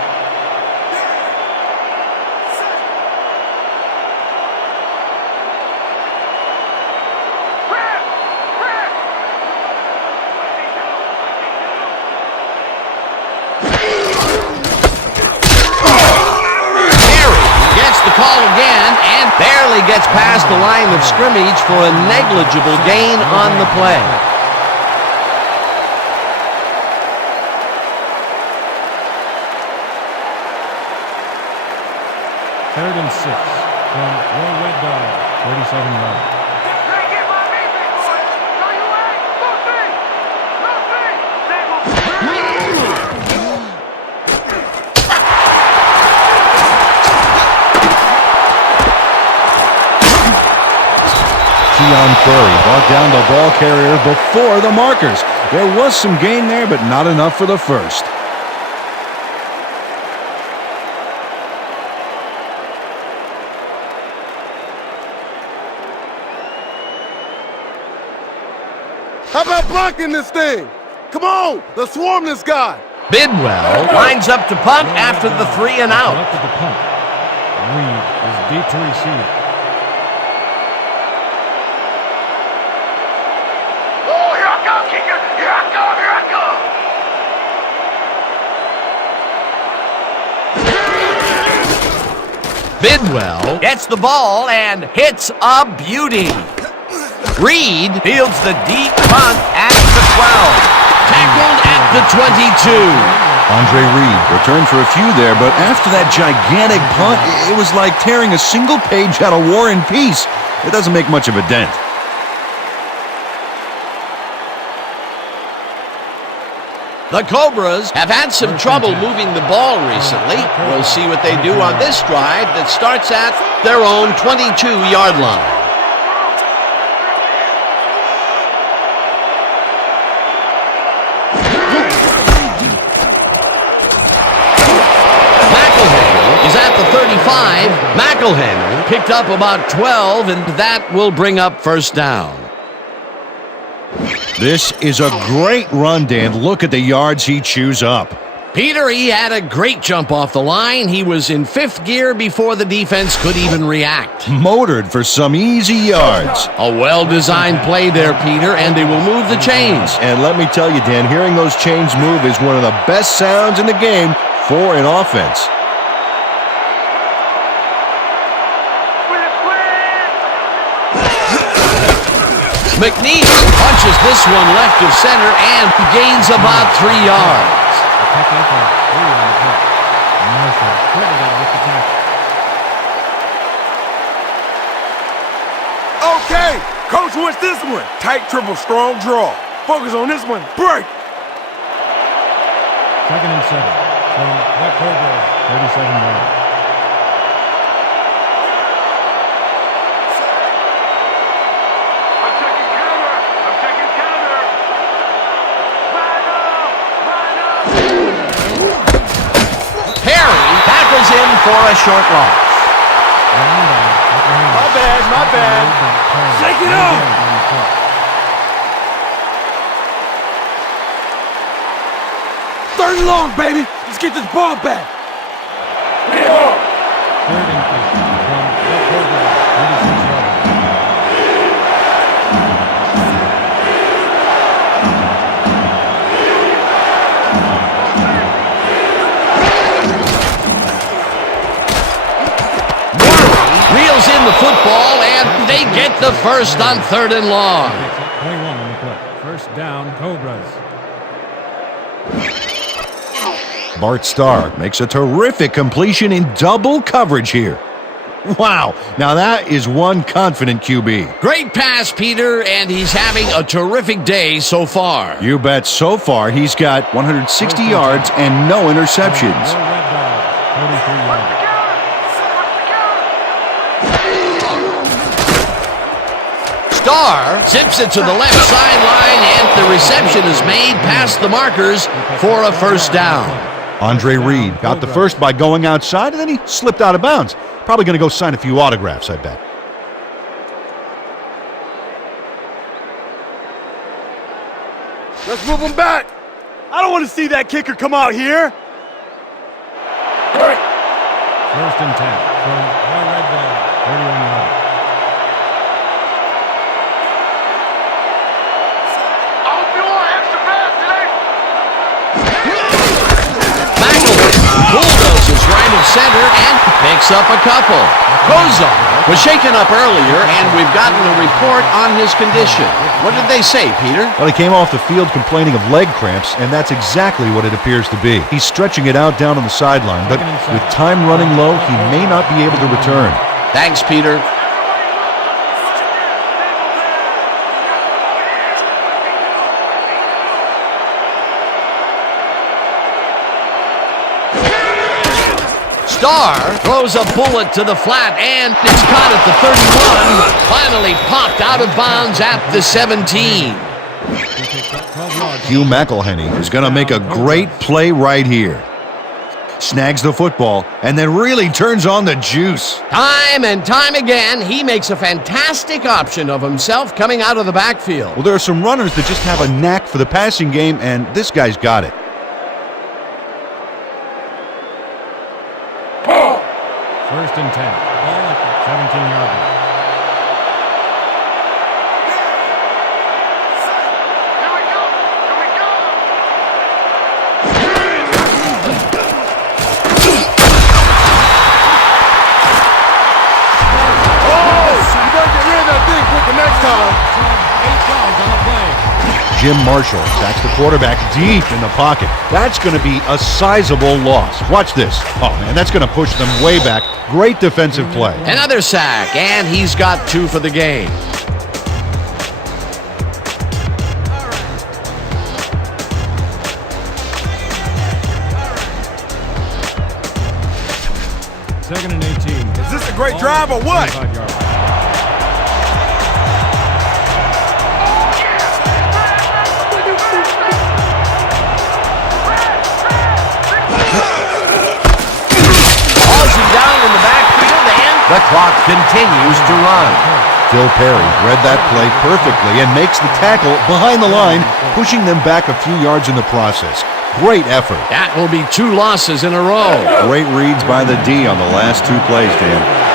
Call again and barely gets past the line of scrimmage for a negligible gain on the play. Third and 6 from your Red Dog, 37 yards. Keon Curry brought down the ball carrier before the markers. There was some gain there, but not enough for the first. How about blocking this thing? Come on, let's swarm this guy. Bidwell lines up to punt after the 3 and out. Up to the punt. Reed is deep to receive. Oh, here I come, kicker. Here I come, here I come. Bidwell gets the ball and hits a beauty. Reed fields the deep punt at the 12. Tackled at the 22. Andre Reed returned for a few there, but after that gigantic punt, it was like tearing a single page out of War and Peace. It doesn't make much of a dent. The Cobras have had some trouble moving the ball recently. We'll see what they do on this drive that starts at their own 22-yard line. Is at the 35. McElhenny picked up about 12, and that will bring up first down. This is a great run, Dan. Look at the yards he chews up. Peter, he had a great jump off the line. He was in 5th gear before the defense could even react. Motored for some easy yards. A well-designed play there, Peter, and they will move the chains. And let me tell you, Dan, hearing those chains move is one of the best sounds in the game for an offense. McNeese punches this one left of center and gains about 3 yards. Okay, coach wants this one. Tight triple strong draw. Focus on this one. Break. 2nd and 7 from the Cobras, 37 yards. In for a short loss. My bad. Shake it off. 3rd and long, baby. Let's get this ball back. 3rd and 8 from the Cobras, 36 yards. In the football, and they get the first on 3rd and long. 21 on the play. First down, Cobras. Bart Starr makes a terrific completion in double coverage here. Wow, now that is one confident QB. Great pass, Peter, and he's having a terrific day so far. You bet. So far, he's got 160 yards and no interceptions. Red Dog, 33 yards. Starr zips it to the left sideline, and the reception is made past the markers for a first down. Andre Reed got the first by going outside, and then he slipped out of bounds. Probably going to go sign a few autographs, I bet. Let's move him back. I don't want to see that kicker come out here. First and 10 from the red zone, 31 yards. I hope you all extra fast today. Bulldozes right of center and picks up a couple. Kozar was shaken up earlier, and we've gotten a report on his condition. What did they say, Peter? Well, he came off the field complaining of leg cramps, and that's exactly what it appears to be. He's stretching it out down on the sideline, but with time running low, he may not be able to return. Thanks, Peter. Starr throws a bullet to the flat, and it's caught at the 31. Finally popped out of bounds at the 17. Hugh McElhenney is going to make a great play right here. Snags the football and then really turns on the juice. Time and time again, he makes a fantastic option of himself coming out of the backfield. Well, there are some runners that just have a knack for the passing game, and this guy's got it. First and 10. Ball at the 17-yard line. Here we go. Here we go. Oh, you better get rid of that thing quick the next time. 8 yards on the play. Jim Marshall attacks the quarterback deep in the pocket. That's going to be a sizable loss. Watch this. Oh, man, that's going to push them way back. Great defensive play. Another sack, and he's got 2 for the game. Second and 18. Is this a great drive or what? 25-yard line. Down in the backfield, and The clock continues to run. Phil Perry read that play perfectly and makes the tackle behind the line, pushing them back a few yards in the process. Great effort. that will be 2 losses in a row. Great reads by the D on the last 2 plays, Dan.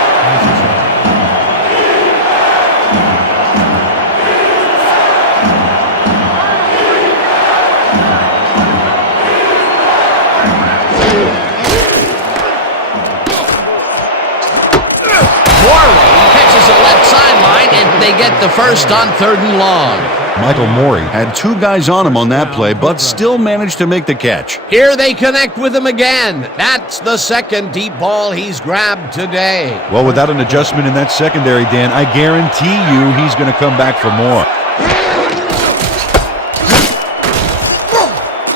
They get the first on 3rd and long. Michael Morey had 2 guys on him on that play, but still managed to make the catch. Here they connect with him again. That's the second deep ball he's grabbed today. Well, without an adjustment in that secondary, Dan, I guarantee you he's going to come back for more.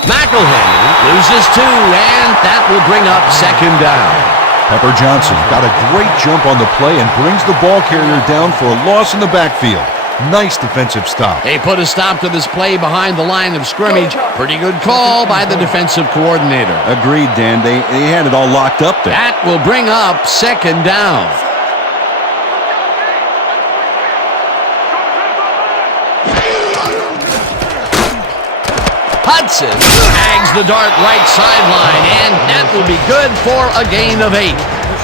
McElhenney loses 2, and that will bring up 2nd down. Pepper Johnson got a great jump on the play and brings the ball carrier down for a loss in the backfield. Nice defensive stop. They put a stop to this play behind the line of scrimmage. Pretty good call by the defensive coordinator. Agreed, Dan. They had it all locked up there. That will bring up 2nd down. Hudson hangs the dart right sideline, and that will be good for a gain of 8.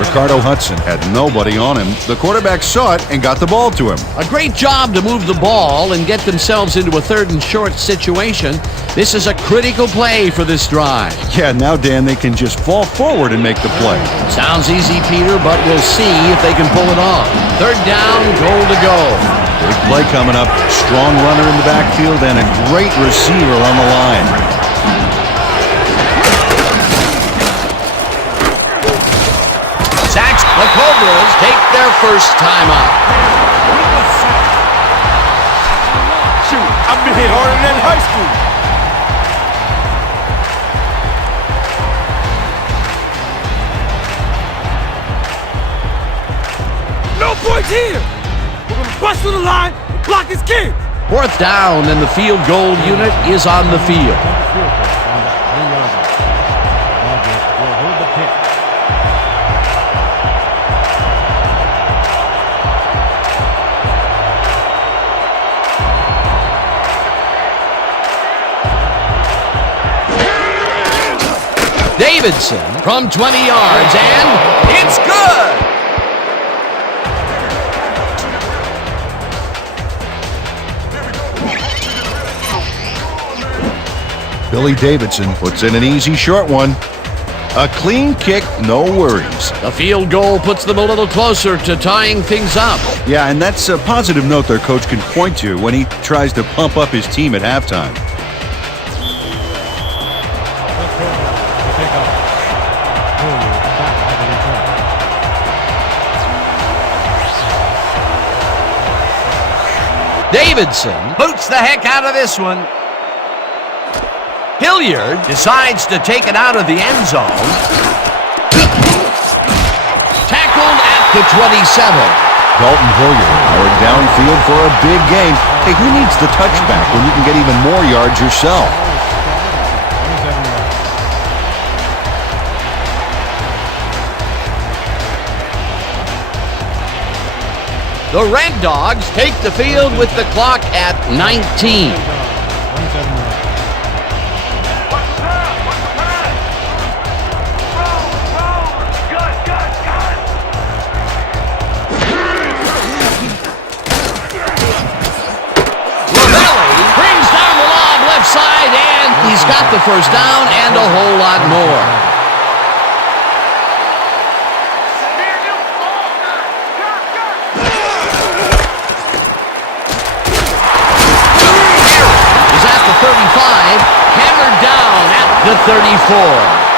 Ricardo Hudson had nobody on him. The quarterback saw it and got the ball to him. A great job to move the ball and get themselves into a 3rd and short situation. This is a critical play for this drive. Yeah, now, Dan, they can just fall forward and make the play. Sounds easy, Peter, but we'll see if they can pull it off. 3rd down, goal to go. Big play coming up. Strong runner in the backfield and a great receiver on the line. Sacks. The Cobras take their first time out. Shoot, I've been hit harder than that in high school. No points here. We're going to bust through the line and block his kids. 4th down, and the field goal unit is on the field. Davidson from 20 yards, and it's good! Billy Davidson puts in an easy short one. A clean kick, no worries. The field goal puts them a little closer to tying things up. Yeah, and that's a positive note their coach can point to when he tries to pump up his team at halftime. Davidson boots the heck out of this one. Hilliard decides to take it out of the end zone. Tackled at the 27. Dalton Hilliard going downfield for a big gain. Hey, who needs the touchback when you can get even more yards yourself? The Red Dogs take the field with the clock at 19. Side, and he's got the first down and a whole lot more. Is at the 35, hammered down at the 34.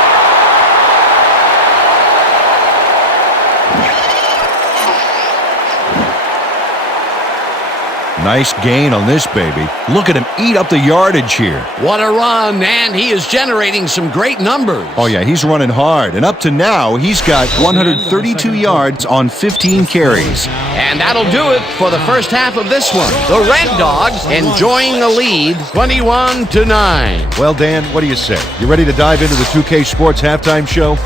Nice gain on this baby. Look at him eat up the yardage here. What a run, and he is generating some great numbers. Oh, yeah, he's running hard. And up to now, he's got 132 yards on 15 carries. And that'll do it for the first half of this one. The Red Dogs enjoying the lead, 21-9. Well, Dan, what do you say? You ready to dive into the 2K Sports halftime show?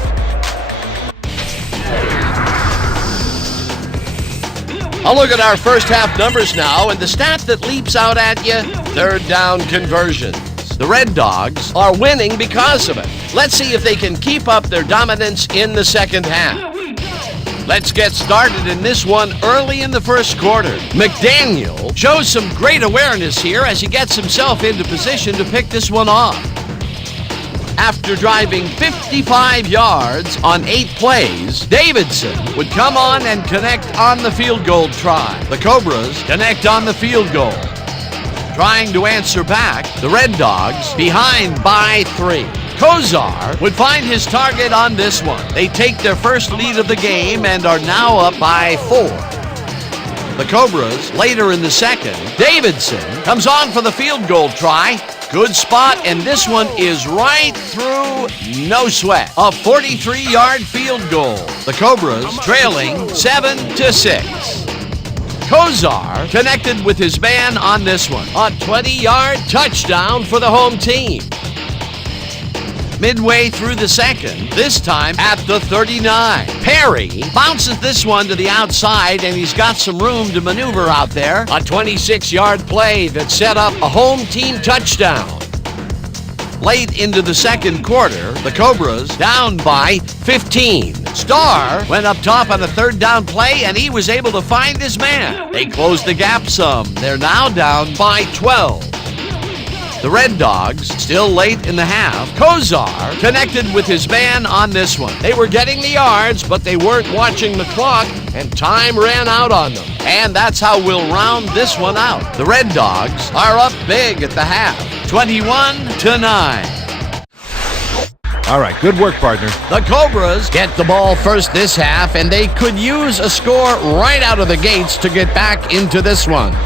I'll look at our first half numbers now, and the stat that leaps out at you, third down conversions. The Red Dogs are winning because of it. Let's see if they can keep up their dominance in the second half. Let's get started in this one early in the first quarter. McDaniel shows some great awareness here as he gets himself into position to pick this one off. After driving 55 yards on 8 plays, Davidson would come on and connect on the field goal try. The Cobras connect on the field goal. Trying to answer back, the Red Dogs behind by 3. Kozar would find his target on this one. They take their first lead of the game and are now up by 4. The Cobras later in the second. Davidson comes on for the field goal try. Good spot, and this one is right through, no sweat. A 43-yard field goal. The Cobras trailing 7-6. Kozar connected with his man on this one. A 20-yard touchdown for the home team. Midway through the second, this time at the 39. Perry bounces this one to the outside, and he's got some room to maneuver out there. A 26-yard play that set up a home team touchdown. Late into the second quarter, the Cobras down by 15. Starr went up top on a third down play, and he was able to find his man. They closed the gap some. They're now down by 12. The Red Dogs, still late in the half. Kozar connected with his man on this one. They were getting the yards, but they weren't watching the clock, and time ran out on them. And that's how we'll round this one out. The Red Dogs are up big at the half, 21-9. All right, good work, partner. The Cobras get the ball first this half, and they could use a score right out of the gates to get back into this one.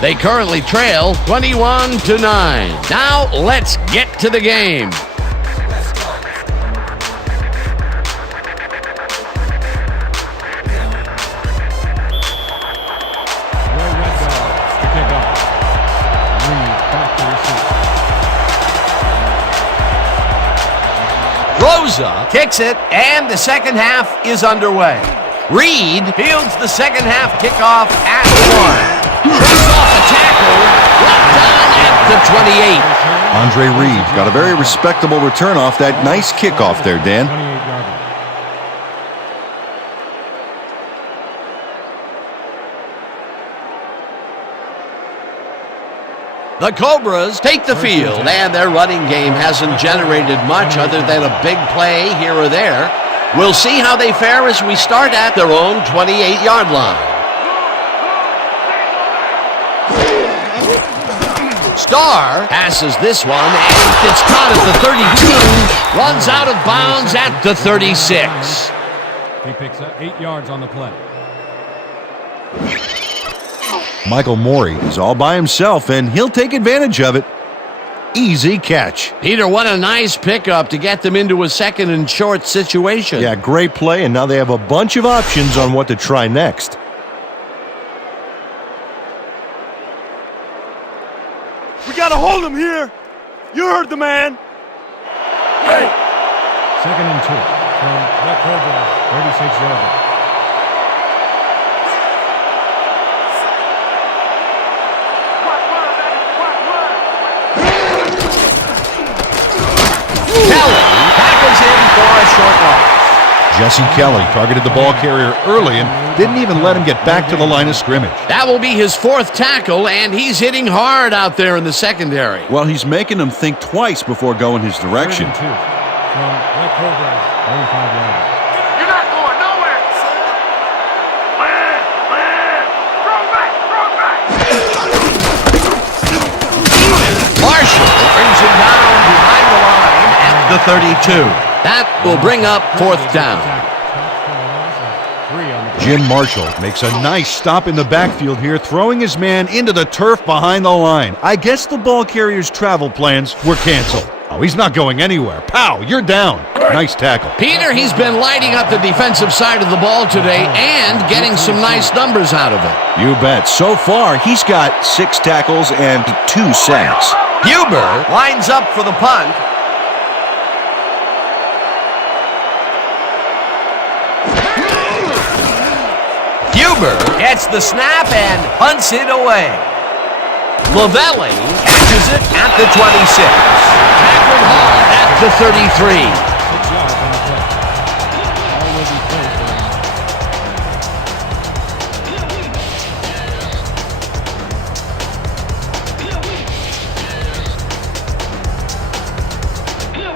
They currently trail 21-9. Now let's get to the game. Rosa kicks it, and the second half is underway. Reed fields the second half kickoff at 1. Throws off a tackle, brought down at the 28. Andre Reed got a very respectable return off that nice kickoff there, Dan. 28-yarder. The Cobras take the field, and their running game hasn't generated much other than a big play here or there. We'll see how they fare as we start at their own 28-yard line. Starr passes this one, and it's caught at the 32, runs out of bounds at the 36. He picks up 8 yards on the play. Michael Morey is all by himself, and he'll take advantage of it. Easy catch. Peter, what a nice pickup to get them into a second and short situation. Yeah, great play, and now they have a bunch of options on what to try next. We gotta hold him here. You heard the man. Hey. 2nd and 2 from the Cobras, 36-yarder. Kelly tackles in for a short loss. Jesse Kelly targeted the ball carrier early and didn't even let him get back to the line of scrimmage. That will be his 4th tackle, and he's hitting hard out there in the secondary. Well, he's making them think twice before going his direction. 3rd and 2 from the Cobras, 35-yarder. You're not going nowhere. Man, throw back. Marshall brings him down behind the line at the 32. That will bring up 4th down. Jim Marshall makes a nice stop in the backfield here, throwing his man into the turf behind the line. I guess the ball carrier's travel plans were canceled. Oh, he's not going anywhere. Pow, you're down. Nice tackle. Peter, he's been lighting up the defensive side of the ball today and getting some nice numbers out of it. You bet. So far, he's got 6 tackles and 2 sacks. Huber Lines up for the punt. Huber Gets the snap and punts it away. Lavelli Catches it at the 26. tackled hard at the 33. 6 yards on the play. All will be close around.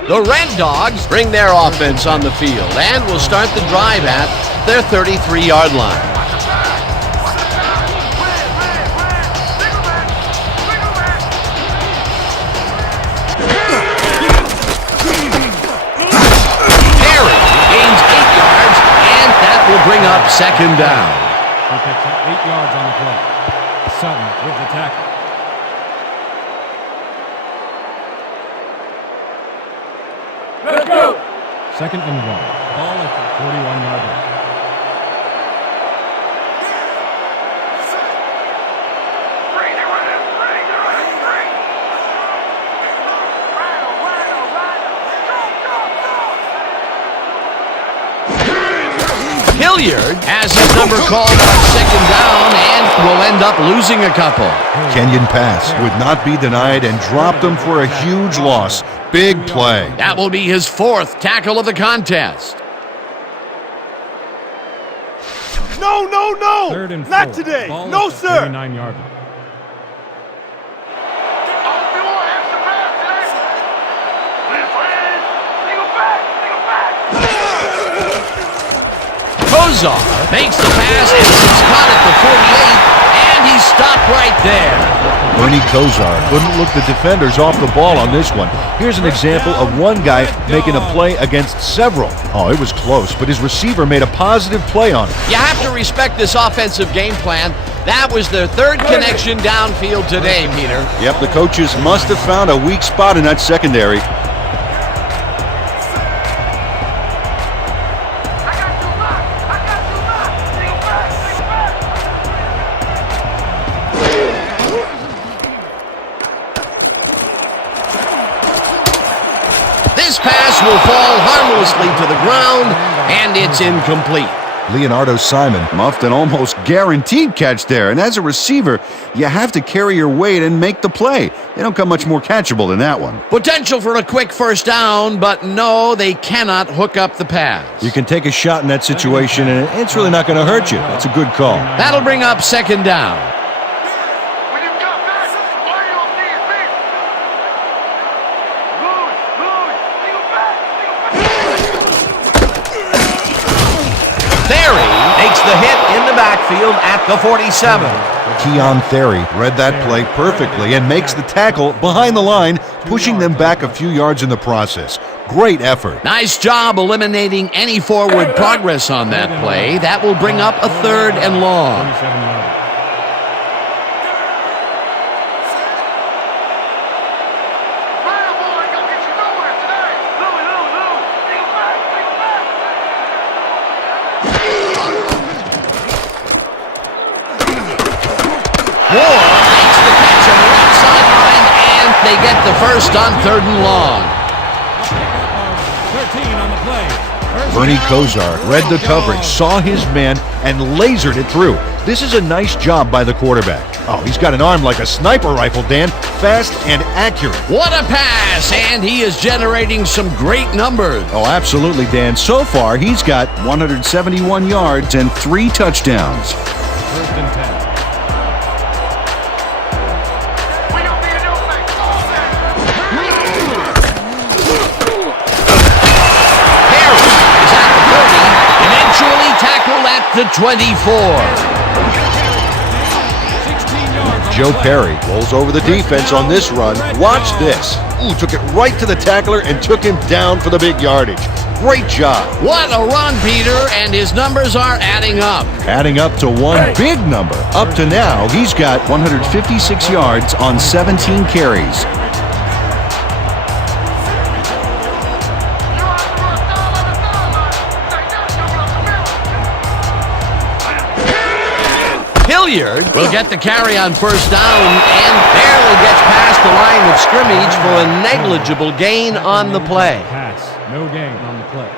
The Red Dogs bring their offense on the field and will start the drive at their 33-yard line. Perry gains 8 yards, and that will bring up 2nd down. He picks up 8 yards on the play. Sutton with the tackle. Let's go. 2nd and 1. Ball at the 41-yard line. Hilliard has his number called on 2nd down and will end up losing a couple. Kenyon pass would not be denied and dropped him for a huge loss. Big play. That will be his 4th tackle of the contest. No. 3rd and 4. Not today. Ball No, at the sir. 39-yard line. Kozar makes the pass, and he's caught at the 48, and he's stopped right there. Bernie Kozar couldn't look the defenders off the ball on this one. Here's an example of one guy making a play against several. Oh, it was close, but his receiver made a positive play on it. You have to respect this offensive game plan. That was their 3rd connection downfield today, Peter. Yep, the coaches must have found a weak spot in that secondary. This pass will fall harmlessly to the ground, and it's incomplete. Leonardo Simon muffed an almost guaranteed catch there, and as a receiver, you have to carry your weight and make the play. They don't come much more catchable than that one. Potential for a quick first down, but no, they cannot hook up the pass. You can take a shot in that situation, and it's really not going to hurt you. That's a good call. That'll bring up second down. When you come back, play on defense. Louis, legal back. Theory makes the hit in the backfield at the 47. Keon Theory read that play perfectly and makes the tackle behind the line, pushing them back a few yards in the process. Great effort. Nice job eliminating any forward progress on that play. That will bring up a third and long. 27 yards. Ryan boy, gonna get you nowhere today. Louis, legal back. Moore makes the catch on the right sideline, and they get the first on third and long. 13 on the play. Bernie Kosar read the coverage, saw his man, and lasered it through. This is a nice job by the quarterback. Oh, he's got an arm like a sniper rifle, Dan. Fast and accurate. What a pass, and he is generating some great numbers. Oh, absolutely, Dan. So far, he's got 171 yards and 3 touchdowns. First and 10. We don't need no fake. Perry is at the 30, eventually tackled at the 24. 16 yards. Joe Perry rolls over the defense on this run. Watch this. Ooh, took it right to the tackler and took him down for the big yardage. Great job. What a run, Peter, and his numbers are adding up. Adding up to one big number. Up to now, he's got 156 yards on 17 carries. Hilliard will get the carry on first down and barely gets past the line of scrimmage for a negligible gain on the play. Pass. No gain on the play.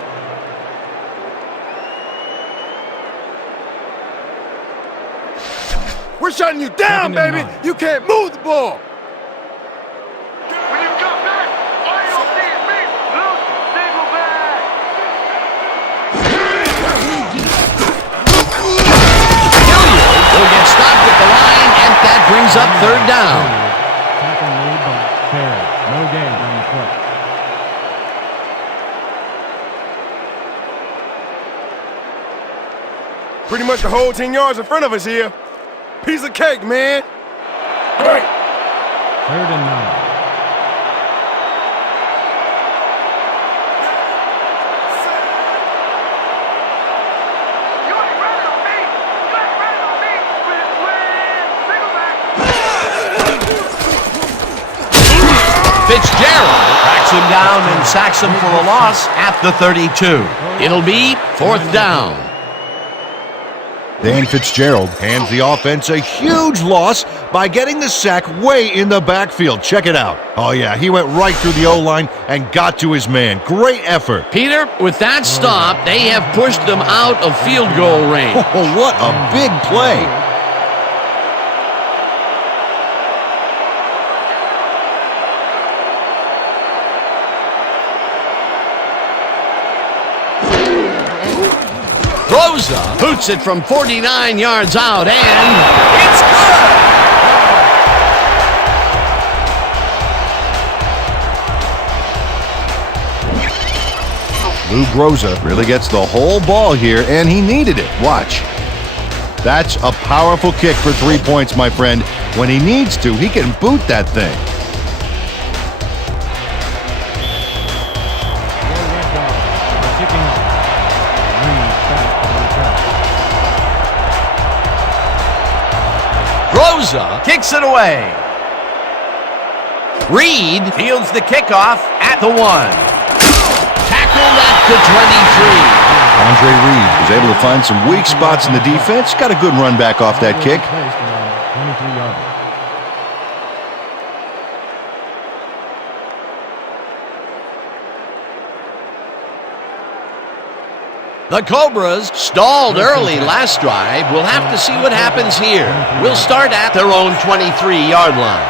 We're shutting you down, Second and baby. 9. You can't move the ball. When you come back, play on defense. Legal back. Hilliard will get stopped at the line, and that brings up third down. Tackle made by Perry. No gain on the play. Pretty much the whole 10 yards in front of us here. Piece of cake, man. Right. Third and 9. You ain't ready on me. Legal back. Fitzgerald, Tracks him down and sacks him for a loss at the 32. it'll be fourth down. Dan Fitzgerald hands the offense a huge loss by getting the sack way in the backfield. Check it out. Oh, yeah, he went right through the O-line and got to his man. Great effort. Peter, with that stop, they have pushed them out of field goal range. Oh, what a big play. Rosa boots it from 49 yards out, and it's good! Lou Groza really gets the whole ball here, and he needed it. Watch. That's a powerful kick for 3 points, my friend. When he needs to, he can boot that thing. Kicking off. Reed back for the return. Rosa Kicks it away. Reed Fields the kickoff at the 1. tackled at the 23. Andre Reed was able to find some weak spots in the defense. Got a good run back off that kick. Placed around 23 yards. The Cobras stalled early last drive. We'll have to see what happens here. We'll start at their own 23-yard line.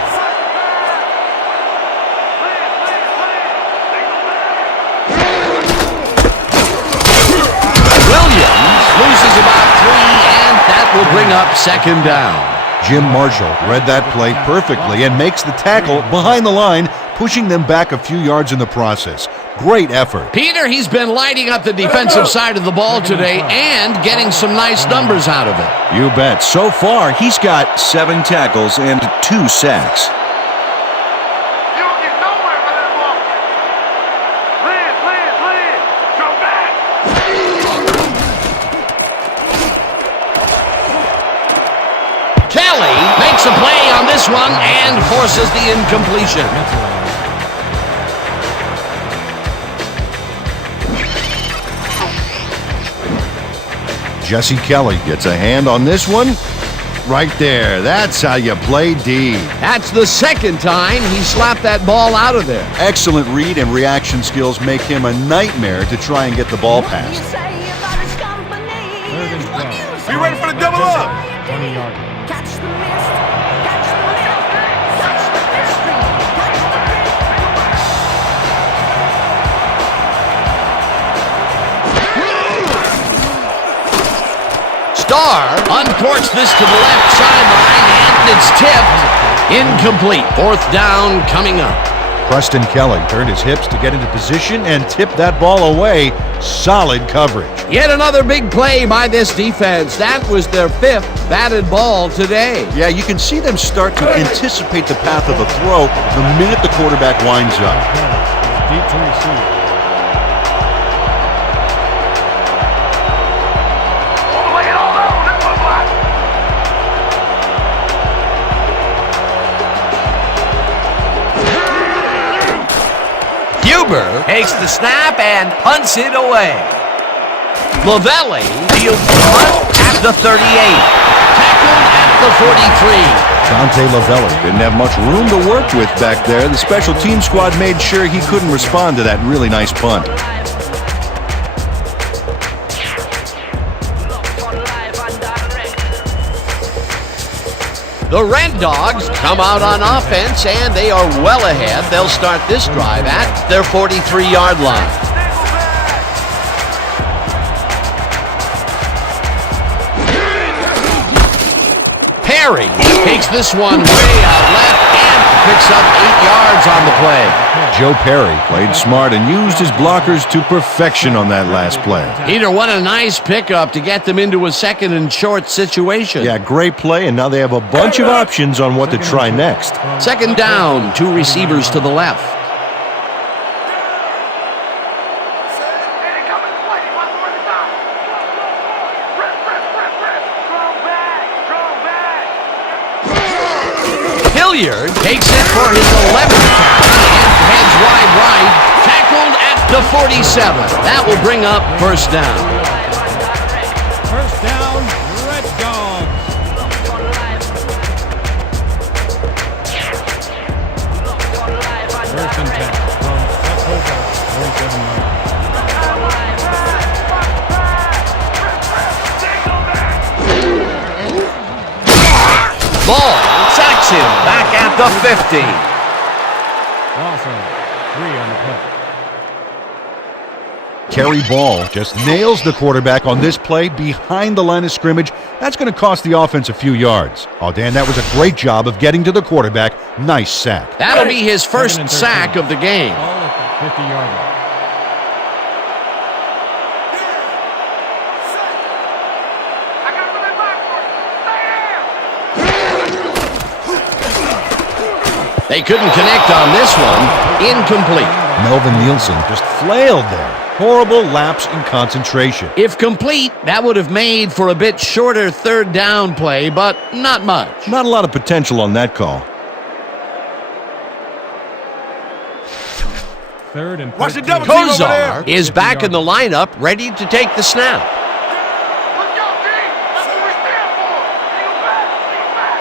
Williams loses about 3, and that will bring up second down. Jim Marshall read that play perfectly and makes the tackle behind the line, pushing them back a few yards in the process. Great effort. Peter, he's been lighting up the defensive side of the ball today and getting some nice numbers out of it. You bet. So far, he's got 7 tackles and 2 sacks. You don't get nowhere with that ball. Liz. Come back. Kelly makes a play on this one and forces the incompletion. Jesse Kelly gets a hand on this one. Right there. That's how you play D. That's the second time he slapped that ball out of there. Excellent read and reaction skills make him a nightmare to try and get the ball You past. say about his company. Third and What 12. you Be say ready for the double up. 20-yard. Catch the mist, catch the lift, catch the mystery, catch the drift. Starr uncorks this to the left sideline, and it's tipped. Incomplete. Fourth down coming up. Preston Kelly turned his hips to get into position and tipped that ball away. Solid coverage. Yet another big play by this defense. That was their 5th batted ball today. Yeah, you can see them start to anticipate the path of the throw the minute the quarterback winds up. Deep to receive. Lay it all down. That's my block. Huber Takes the snap and punts it away. Lavelli Fields the punt at the 38. tackled at the 43. Dante Lavelli didn't have much room to work with back there. The special team squad made sure he couldn't respond to that really nice punt. The Red Dogs come out on offense, and they are well ahead. They'll start this drive at their 43-yard line. Perry takes this one way out left and picks up 8 yards on the play. Joe Perry played smart and used his blockers to perfection on that last play. Peter, what a nice pickup to get them into a second and short situation. Yeah, great play, and now they have a bunch of options on what to try next. Second down, 2 receivers to the left. Hey, come in play. One more at a time. Press. Strong back. Hilliard takes it for his 11th carry and heads wide right, tackled at the 47. That will bring up first down. First down, Red Dogs. First and 10 from Cobras, 47 yards. Ball Sacks him back at the 50. Dawson, 3 on the play. Kerry Ball just nails the quarterback on this play behind the line of scrimmage. That's going to cost the offense a few yards. Oh, Dan, that was a great job of getting to the quarterback. Nice sack. That'll be his first 2nd and 13. sack of the game. Ball at the 50-yard line. I got them in back for it. Stay there. They couldn't connect on this one. Incomplete. Melvin Nielsen just flailed there. Horrible lapse in concentration. If complete, that would have made for a bit shorter third down play, but not much. Not a lot of potential on that call. 3rd and 13. Watch the double team over there. Kozar is back in the lineup, ready to take the snap. Let's go, D. That's what we stand for. Lean back.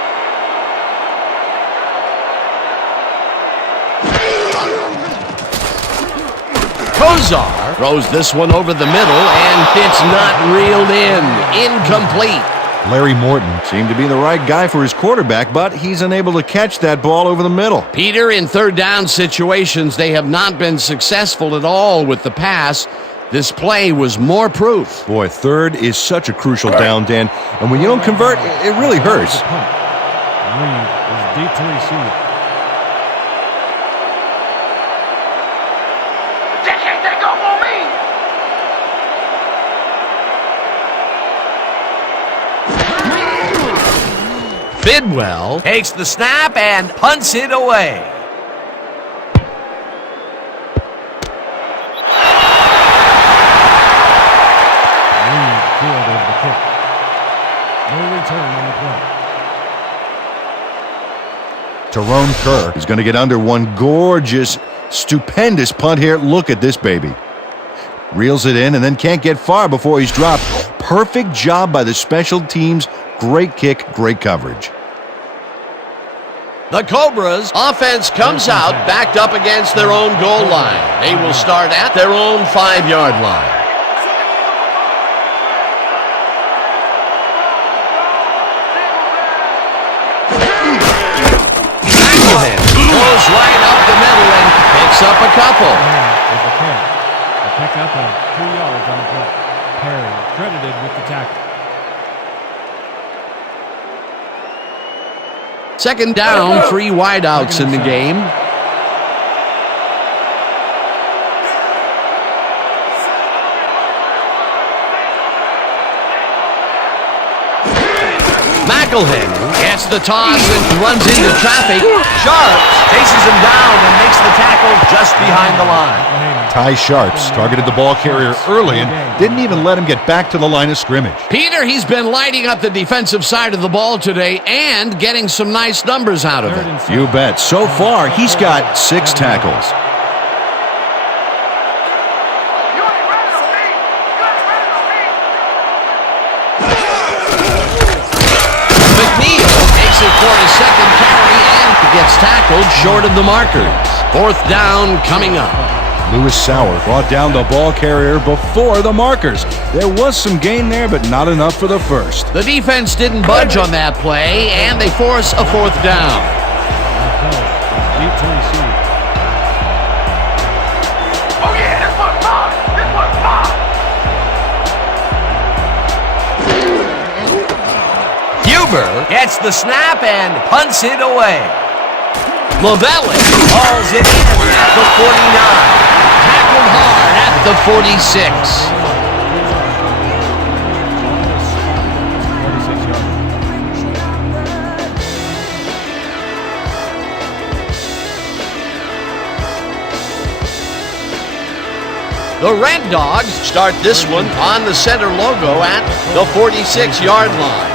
Kozar throws this one over the middle, and it's not reeled in. Incomplete. Larry Morton seemed to be the right guy for his quarterback, but he's unable to catch that ball over the middle. Peter, in third down situations, they have not been successful at all with the pass. This play was more proof. Boy, third is such a crucial down, Dan, and when you don't convert, it really hurts. Reed is deep to receive. They can't take off on me. Bidwell Takes the snap and punts it away. Reed fielded the kick. No return on the play. Tyrone Kerr is going to get under one gorgeous, stupendous punt here. Look at this baby. Reels it in and then can't get far before he's dropped. Perfect job by the special teams. Great kick, great coverage. The Cobras offense comes out backed up against their own goal line. They will start at their own 5-yard line. McElhen goes right up the middle and picks up a couple. With the carry. A pickup of 2 yards on the play. Perry credited with the tackle. Second down, 3 wideouts in the game. McElhen gets the toss and runs into traffic. Sharps chases him down and makes the tackle just behind the line. Ty Sharps targeted the ball carrier early and didn't even let him get back to the line of scrimmage. Peter, he's been lighting up the defensive side of the ball today and getting some nice numbers out of it. You bet. So far, he's got 6 tackles. You ain't ready to beat. You ain't ready to beat. McNeil takes it for his second carry and gets tackled short of the markers. Fourth down coming up. Lewis Sauer brought down the ball carrier before the markers. There was some gain there, but not enough for the first. The defense didn't budge on that play, and they force a fourth down. Deep to receive. Oh yeah, this one's mine. This one's mine. Huber Gets the snap and punts it away. Lovellin Hauls it in at the 49. tackled hard at the 46. 46 yards. The Red Dogs start this one on the center logo at the 46-yard line.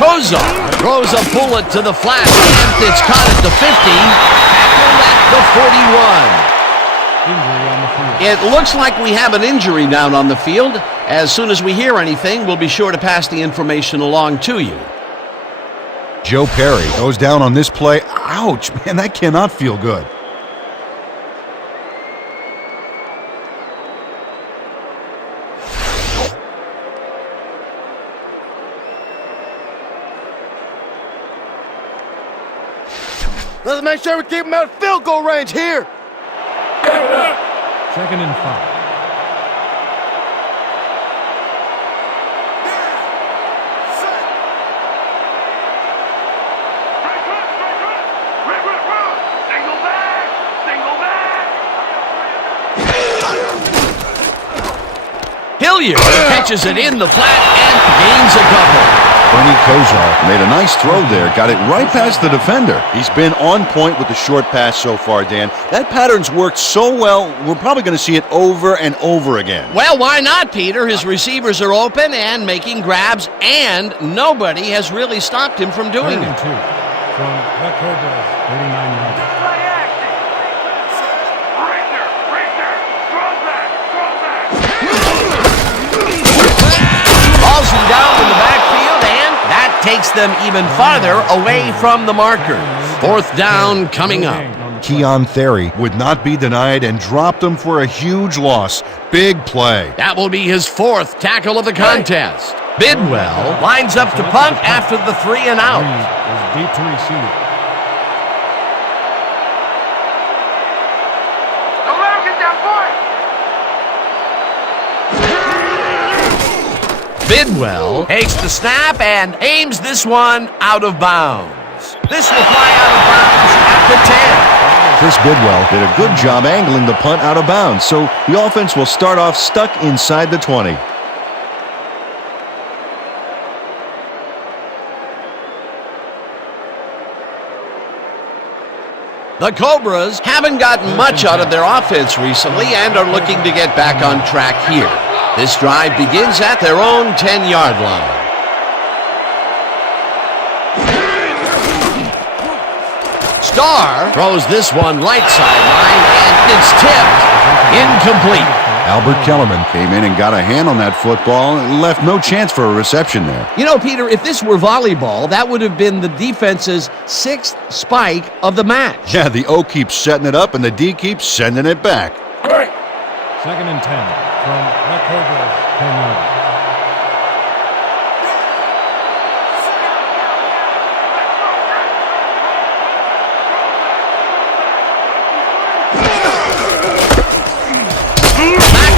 Kozar throws a bullet to the flat, and it's caught at the 50, tackled at the 41. Injury on the field. It looks like we have an injury down on the field. As soon as we hear anything, we'll be sure to pass the information along to you. Joe Perry goes down on this play. Ouch, man, that cannot feel good. Let's make sure we keep him out of field goal range here. 2nd and 5. Single back. Single back. Hilliard catches it in the flat and gains a couple. Bernie Kozar made a nice throw there, got it right past the defender. He's been on point with the short pass so far, Dan. That pattern's worked so well, we're probably going to see it over and over again. Well, why not, Peter? His receivers are open and making grabs, and nobody has really stopped him from doing 3rd it. and 2 from the Cobras, 39 yards. Play action. Richter. Throw back. Hauls him down in the backfield, and that takes them even farther away from the markers. Fourth down coming up. Keon Theory would not be denied and dropped him for a huge loss. Big play. That will be his fourth tackle of the contest. Bidwell Lines up to punt after the 3 and out. Is deep to receive. Don't let him get that point. Bidwell Takes the snap and aims this one out of bounds. This will fly out of bounds at the 10. Chris Bidwell did a good job angling the punt out of bounds, so the offense will start off stuck inside the 20. The Cobras haven't gotten much out of their offense recently and are looking to get back on track here. This drive begins at their own 10-yard line. Starr throws this one right sideline, and it's tipped. Incomplete. Albert Kellerman came in and got a hand on that football and left no chance for a reception there. You know, Peter, if this were volleyball, that would have been the defense's 6th spike of the match. Yeah, the O keeps setting it up and the D keeps sending it back. 2nd and 10 from the Cobras 10-yard.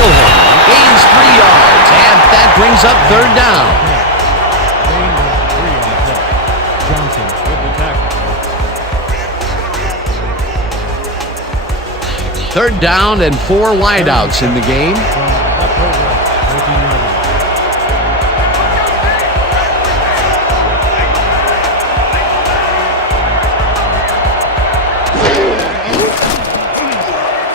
Gains 3 yards, and that brings up 3rd down. Gain of 3 on the play. Johnson with the tackle. 3rd down and 4 wideouts in the game. From the Cobras 13-yard line.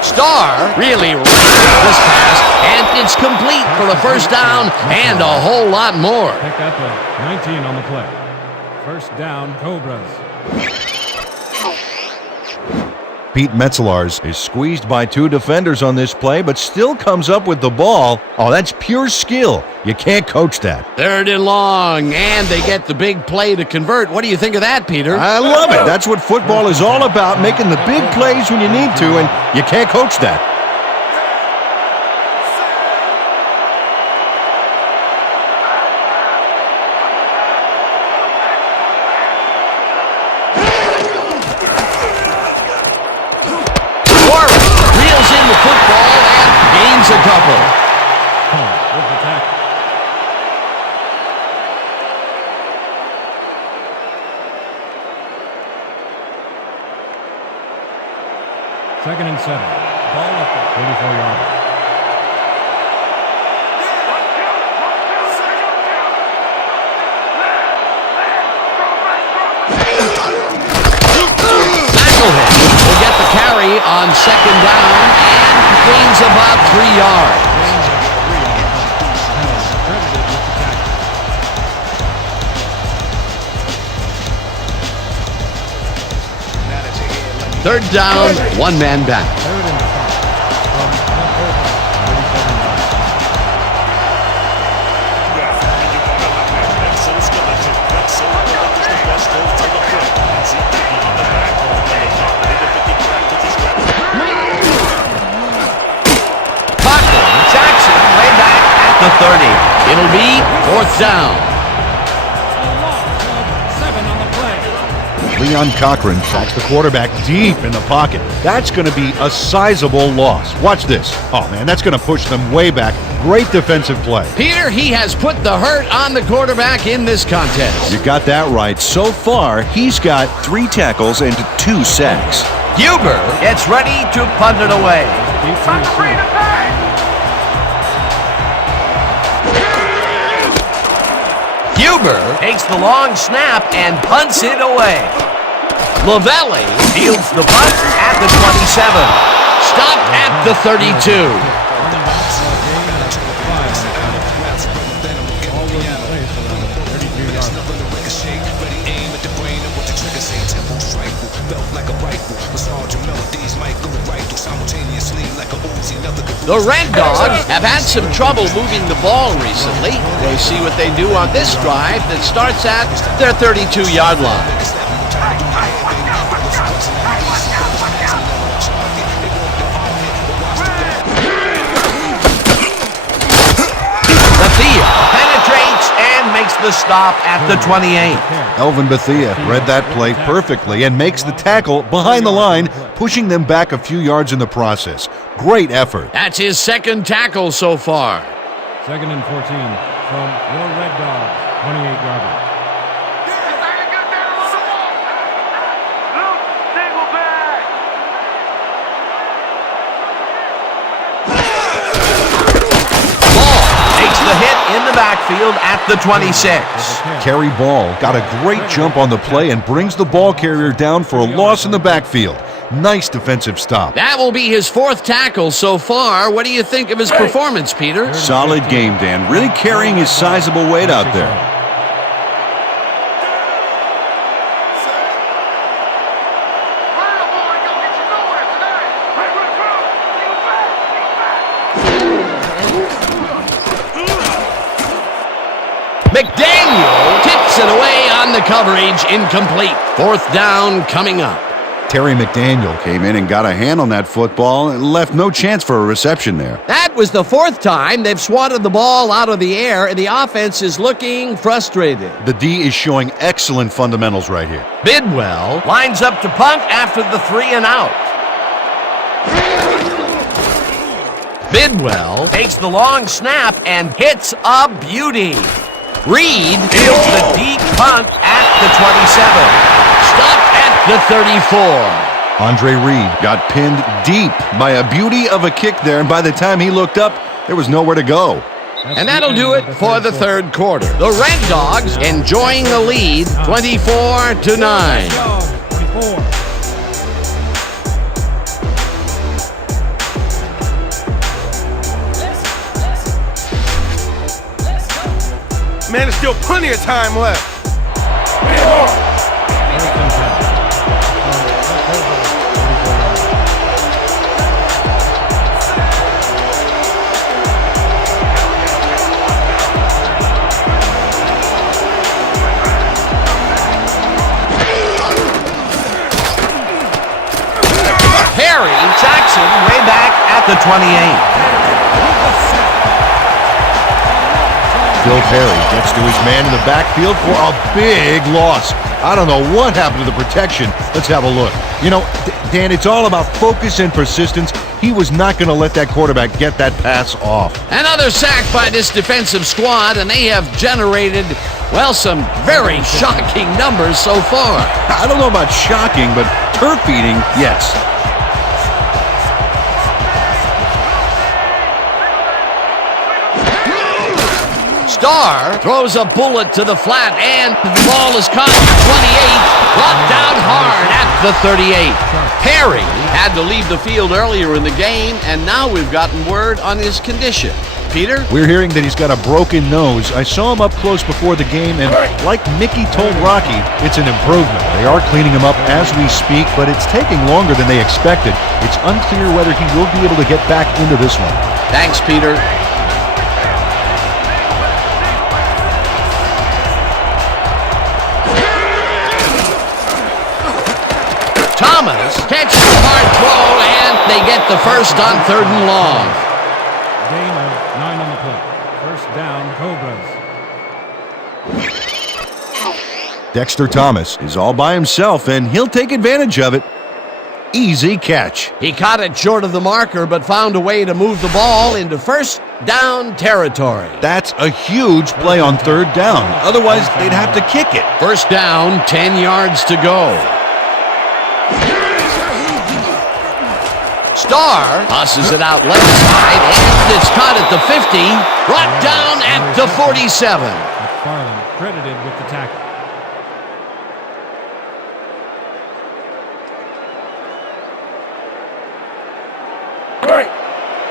Starr really rocks this pass, and it's complete for a 1st down and a whole lot more. Pick up a 19 on the play. 1st down, Cobras. Pete Metzelaars is squeezed by 2 defenders on this play, but still comes up with the ball. Oh, that's pure skill. You can't coach that. 3rd and long, and they get the big play to convert. What do you think of that, Peter? I love it. That's what football is all about, making the big plays when you need to, and you can't coach that. Reels in the football and gains a couple. With the tackle. Second and 7. Ball up at 34-yard line. Will get the carry on 2nd down and gains about 3 yards. Third down, 1 man back. 3rd and 5 from the Cobras 37-yard line. Jackson way back at the 30. It'll be 4th down. Leon Cochran sacks the quarterback deep in the pocket. That's going to be a sizable loss. Watch this. Oh, man, that's going to push them way back. Great defensive play. Peter, he has put the hurt on the quarterback in this contest. You got that right. So far, he's got 3 tackles and 2 sacks. Huber gets ready to punt it away. Time to bring it back. Huber takes the long snap and punts it away. Lavelli Fields the punt at the 27. stopped at the 32. Felt like a rifle, but all your melodies might go right through some The Red Dogs have had some trouble moving the ball recently. We'll see what they do on this drive that starts at their 32-yard line. Penetrates and makes the stop at the 28. Elvin Bethea read that play perfectly and makes the tackle behind the line, pushing them back a few yards in the process. Great effort. That's his second tackle so far. 2nd and 14 from your Red Dogs, 28-yarder. The hit in the backfield at the 26. Kerry Ball got a great jump on the play and brings the ball carrier down for a loss in the backfield. Nice defensive stop. That will be his 4th tackle so far. What do you think of his performance, Peter? Solid game, Dan. Really carrying his sizable weight out there. McDaniel tips it away on the coverage, incomplete. 4th down coming up. Terry McDaniel Came in and got a hand on that football and left no chance for a reception there. That was the 4th time they've swatted the ball out of the air, and the offense is looking frustrated. The D is showing excellent fundamentals right here. Bidwell Lines up to punt after the 3 and out. Bidwell Takes the long snap and hits a beauty. Reed Fields the deep punt at the 27. stopped at the 34. Andre Reed Got pinned deep by a beauty of a kick there, and by the time he looked up, there was nowhere to go. And that'll do it for the 3rd quarter. The Red Dogs enjoying the lead, 24-9. 24. Man, there's still plenty of time left. Perry Jackson way back at the 28. Bill Perry gets to his man in the backfield for a big loss. I don't know what happened to the protection. Let's have a look. You know, Dan, it's all about focus and persistence. He was not going to let that quarterback get that pass off. Another sack by this defensive squad, and they have generated, well, some very shocking numbers so far. I don't know about shocking, but turf eating, yes. Starr throws a bullet to the flat, and the ball is caught at the 28, brought down hard at the 38. Perry had to leave the field earlier in the game, and now we've gotten word on his condition. Peter? We're hearing that he's got a broken nose. I saw him up close before the game, and like Mickey told Rocky, it's an improvement. They are cleaning him up as we speak, but it's taking longer than they expected. It's unclear whether he will be able to get back into this one. Thanks, Peter. Thomas catches a hard throw, and they get the first on 3rd and long. Gain of 9 on the play. 1st down, Cobras. Dexter Thomas He's all by himself, and he'll take advantage of it. Easy catch. He caught it short of the marker, but found a way to move the ball into 1st down territory. That's a huge play on 3rd down. Otherwise, they'd have to kick it. 1st down, 10 yards to go. Starr tosses it out left side, and it's caught at the 50, brought down at the 47. McFarland credited with the tackle.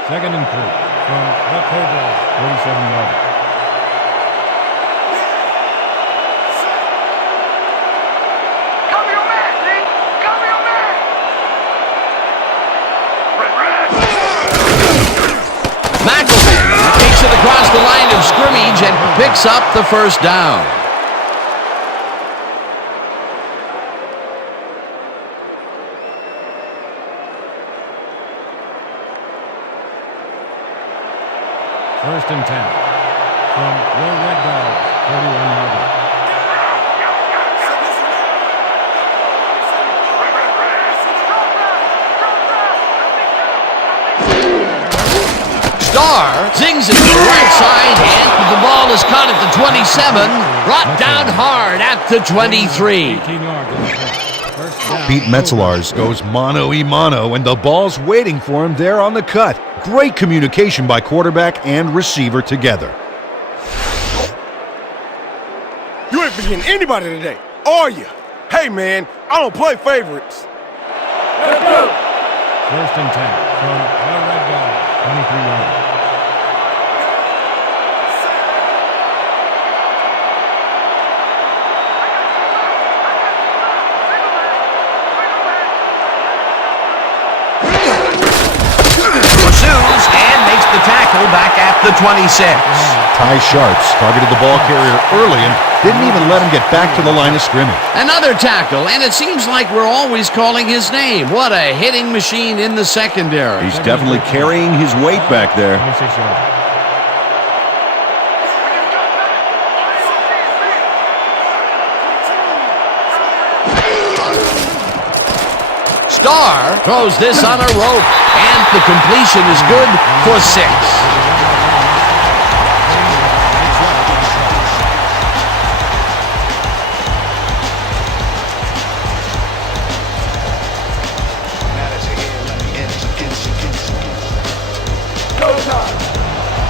Second and 3 from the Cobras, 47-yard. Cover your man, Lee! Cover your man! range and picks up the first down. First and 10 from your Red Dogs, 41-yarder. Starr zings it to the right side, and the ball is caught at the 27, brought down hard at the 23. 18 yards on the play. First down. Pete Metzelaars goes mano-y-mano, and the ball's waiting for him there on the cut. Great communication by quarterback and receiver together. You ain't forgetting anybody today, are you? Hey, man, I don't play favorites. First and 10 from your Red Dogs, 23-yarder. Pursues and makes the tackle back at the 26. Ty Sharps targeted the ball carrier early and didn't even let him get back to the line of scrimmage. Another tackle, and it seems like we're always calling his name. What a hitting machine in the secondary. He's definitely carrying his weight back there. 26 yards. Starr throws this on a rope, and the completion is good for 6.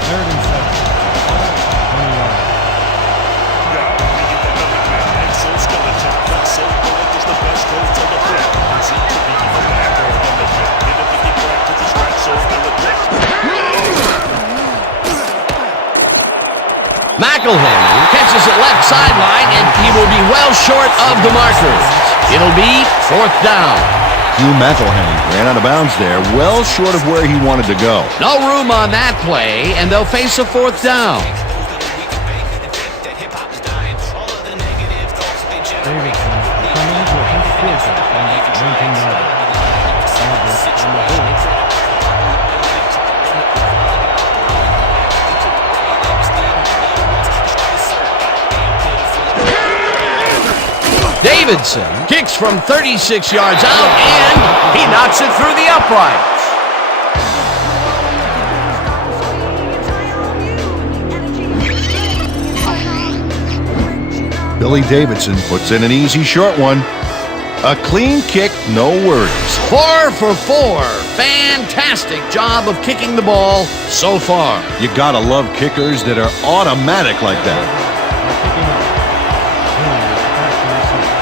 Third and 7. 20 yards. McElhaney catches it left sideline, and he will be well short of the markers. It'll be 4th down. Hugh McElhaney ran out of bounds there, well short of where he wanted to go. No room on that play, and they'll face a 4th down. Davidson coming to a confusion on the 19-yarder. Roberts on the hold. Davidson kicks from 36 yards out, and He knocks it through the uprights. Billy Davidson puts in an easy short one. A clean kick, no worries. 4 for 4. Fantastic job of kicking the ball so far. You gotta love kickers that are automatic like that. Picking up. Hilliard back to receive.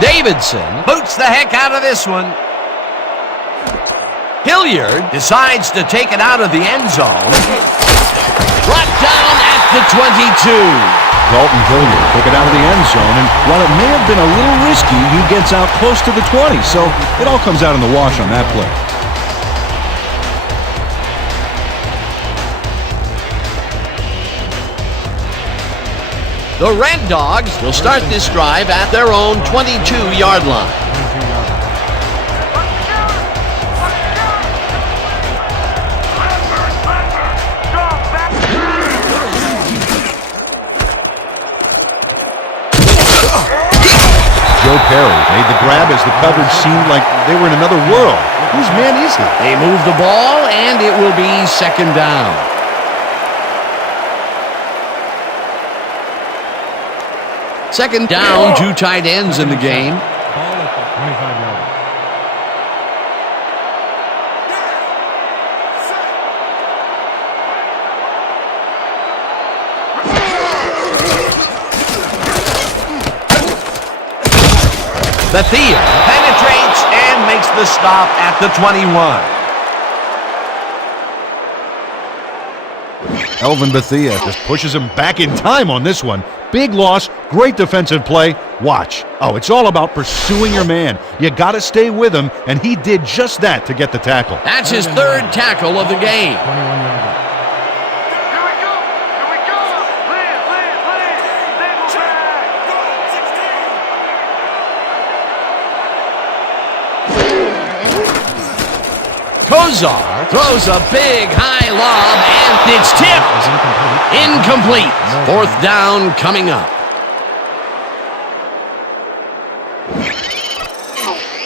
Davidson Boots the heck out of this one. Hilliard Decides to take it out of the end zone. brought down at the 22. Dalton Hilliard took it out of the end zone, and while it may have been a little risky, he gets out close to the 20, so it all comes out in the wash on that play. The Red Dogs will start this drive at their own 22-yard line. 22-yarder. Joe Perry made the grab as the coverage seemed like they were in another world. Whose man is he? They move the ball, and it will be 2nd down. Second down, 2 tight ends in the game. Ball at the 25-yarder. Bethia penetrates and makes the stop at the 21. Elvin Bethea just pushes him back in time on this one. Big loss, great defensive play. Watch. Oh, it's all about pursuing your man. You got to stay with him, and he did just that to get the tackle. That's his third tackle of the game. 21-yard line. Here we go! Here we go! Live! Stay back! Kozar throws a big high lob, and it's tipped. Incomplete. Fourth down coming up.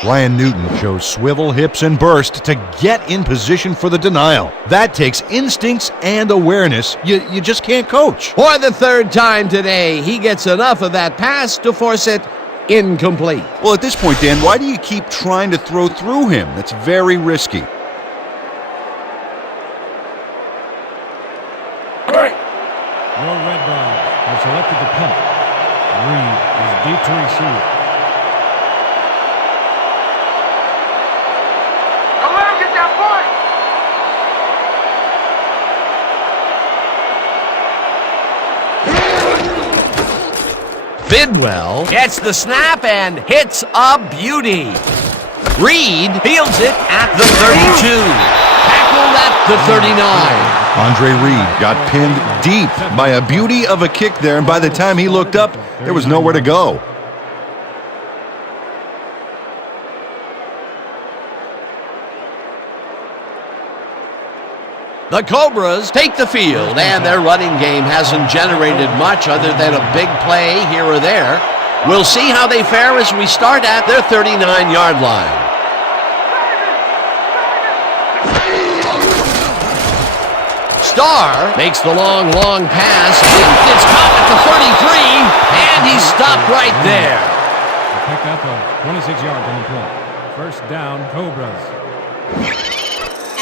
Ryan Newton shows swivel, hips, and burst to get in position for the denial. That takes instincts and awareness you just can't coach. For the third time today, he gets enough of that pass to force it incomplete. Well, at this point, Dan, why do you keep trying to throw through him? That's very risky. Your Red Dogs have selected the punt. Reed is deep to receive. Don't let him get that point! Bidwell gets the snap and hits a beauty. Reed fields it at the 32. Tackled at the 39. Andre Reed got pinned deep by a beauty of a kick there, and by the time he looked up, there was nowhere to go. The Cobras take the field, and their running game hasn't generated much other than a big play here or there. We'll see how they fare as we start at their 39-yard line. Starr makes the long pass. It's caught at the 33, and he's stopped right there. A pickup of 26 yards on the play. First down, Cobras.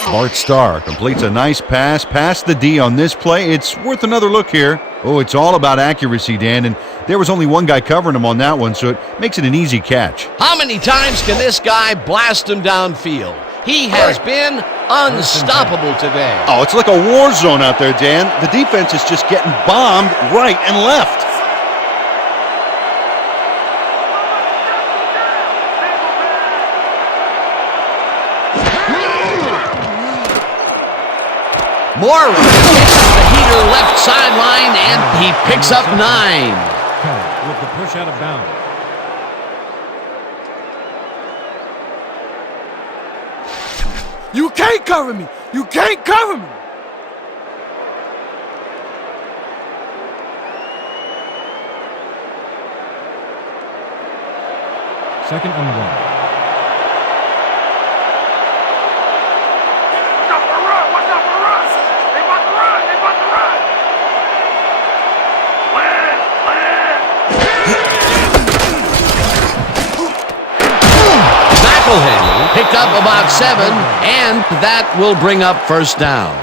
Bart Starr completes a nice pass past the D on this play. It's worth another look here. Oh, it's all about accuracy, Dan, and there was only one guy covering him on that one, so it makes it an easy catch. How many times can this guy blast him downfield? He has been unstoppable today. Oh, it's like a war zone out there, Dan. The defense is just getting bombed right and left. Morris hits the heater left sideline, and he picks up 9. Kelly with the push out of bounds. You can't cover me! You can't cover me! Second and 1. Watch out for the run! Watch out for the run! They about to run! They about to run! McElhenney picked up about 7, and that will bring up first down.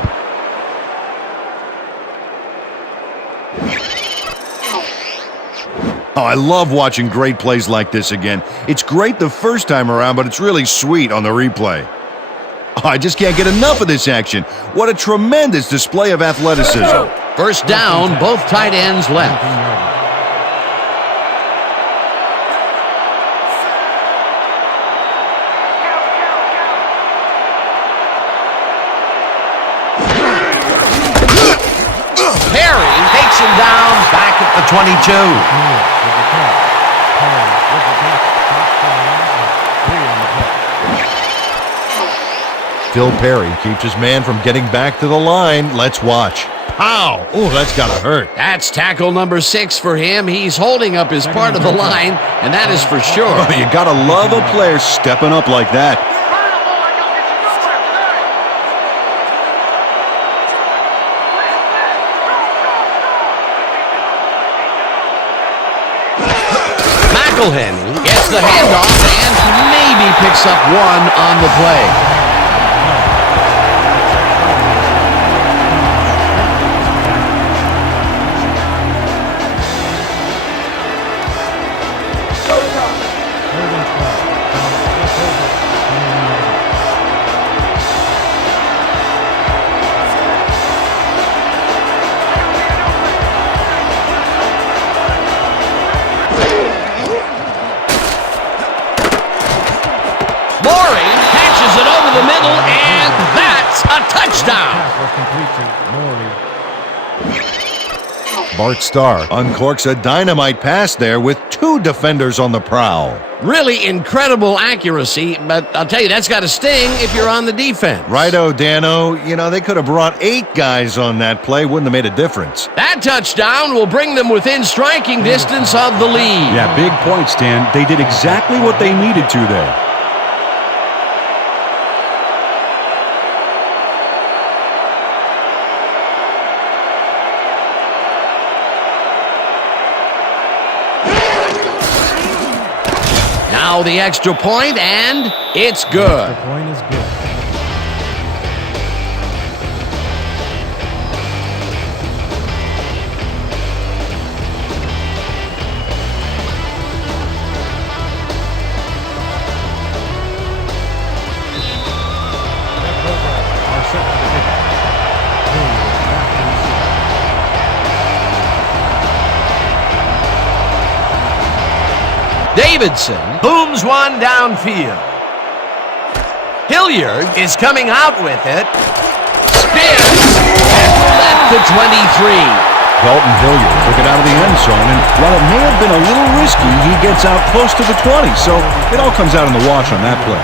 Oh, I love watching great plays like this again. It's great the first time around, but it's really sweet on the replay. Oh, I just can't get enough of this action. What a tremendous display of athleticism. First down, both tight ends left. Perry takes him down back at the 22. Phil Perry keeps his man from getting back to the line. Let's watch. Pow! Oh, that's gotta hurt. That's tackle number 6 for him. He's holding up his part of the line, and that is for sure. Oh, you gotta love a player stepping up like that. McElhenney gets the handoff and maybe picks up 1 on the play. A touchdown! Pass was complete to Morley. Bart Starr uncorks a dynamite pass there with 2 defenders on the prowl. Really incredible accuracy, but I'll tell you, that's got to sting if you're on the defense. Righto, Dano. You know, they could have brought 8 guys on that play. Wouldn't have made a difference. That touchdown will bring them within striking distance of the lead. Yeah, big point, Stan. They did exactly what they needed to there. Now the extra point, and it's good. The point is good. Davidson booms one downfield. Hilliard is coming out with it. Spins left to 23. Dalton Hilliard took it out of the end zone, and while it may have been a little risky, he gets out close to the 20, so it all comes out in the wash on that play.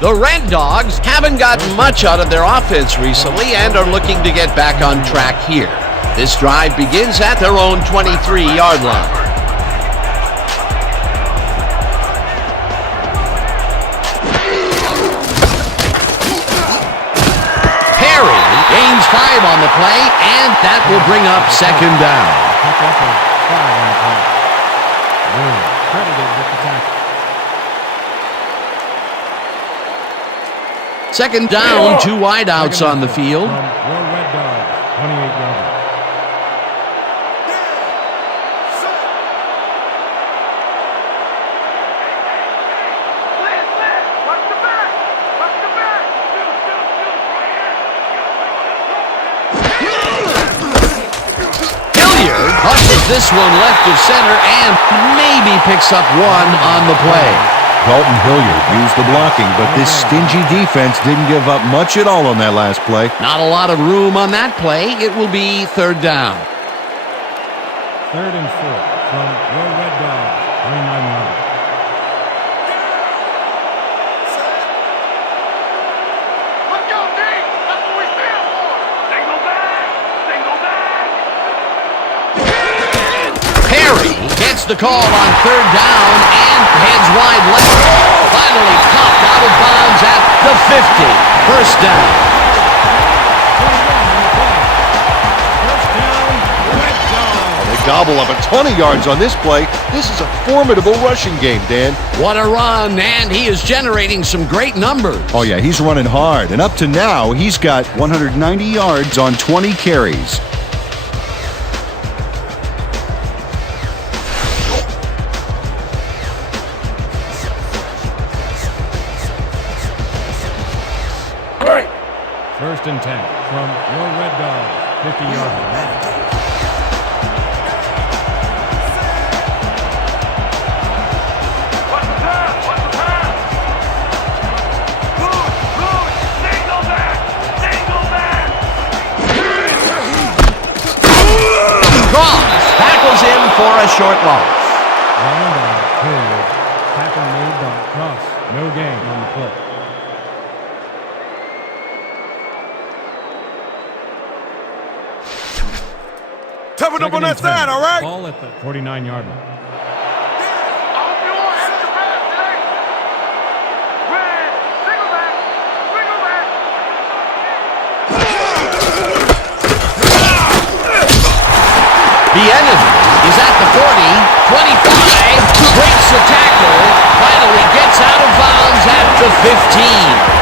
The Red Dogs haven't gotten much out of their offense recently and are looking to get back on track here. This drive begins at their own 23-yard line. Perry gains 5 on the play, and that will bring up second down. Pick up a 5 on the play. Boom. Credited with the tackle. Second down, 2 wideouts on the field. From your Red Dogs, 28-yarder. Watch the back! Watch the back! Hilliard pushes this one left of center and maybe picks up 1 on the play. Dalton Hilliard used the blocking, but this stingy defense didn't give up much at all on that last play. Not a lot of room on that play. It will be third down. 3rd and 4 from your Red Dogs, 29-yarder. Let's go, D! That's what we stand for! Single back! Single back! Perry gets the call on third down and heads wide left. Finally popped out of bounds at the 50. First down. They gobble up a 20 yards on this play. This is a formidable rushing game, Dan. What a run, and he is generating some great numbers. Oh, yeah, he's running hard. And up to now, he's got 190 yards on 20 carries. First and 10 from your Red Dogs, 50-yarder. Watch the pass! Watch the pass! Move! Move! Single back! Single back! Cross tackles him for a short loss. Running down, Hilliard. Tackle made by Cross. No gain on the play. Toughen up on that side, all right? Ball at the 49-yard line. Extra pass today! Red! Single back! Single back! The enemy is at the 40, 25, breaks the tackle, finally gets out of bounds at the 15.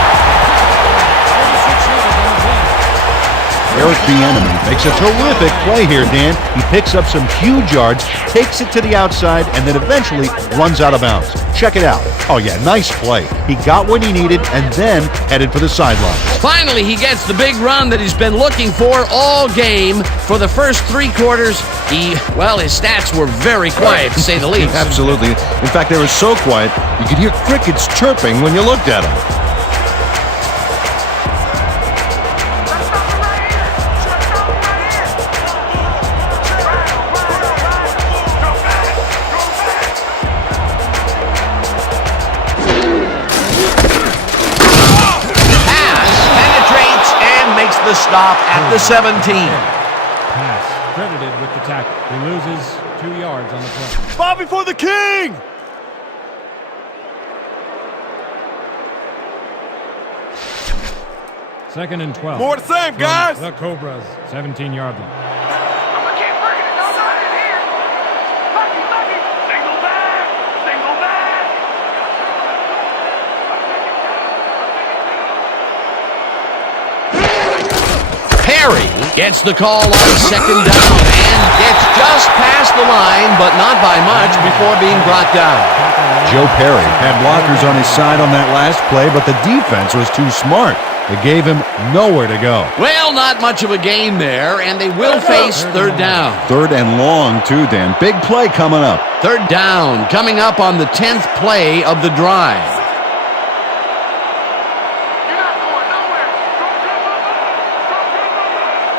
Eric Bieniemy makes a terrific play here, Dan. He picks up some huge yards, takes it to the outside, and then eventually runs out of bounds. Check it out. Oh yeah, nice play. He got what he needed and then headed for the sidelines. Finally, he gets the big run that he's been looking for all game. For the first 3 quarters, his stats were very quiet, to say the least. Absolutely. In fact, they were so quiet, you could hear crickets chirping when you looked at them. The stop at the 17. Pass credited with the tackle. He loses 2 yards on the play. Bobby for the king! Second and 12. More the same, From guys. The Cobras, 17-yard line. I'm gonna keep bringing it. Don't sign in here. Lucky. Single back. Single back. Perry gets the call on second down and gets just past the line, but not by much before being brought down. Joe Perry had blockers on his side on that last play, but the defense was too smart. It gave him nowhere to go. Well, not much of a gain there, and they will face third down. Third and long, too, Dan. Big play coming up. Third down coming up on the 10th play of the drive. You're not going nowhere. Don't jump up.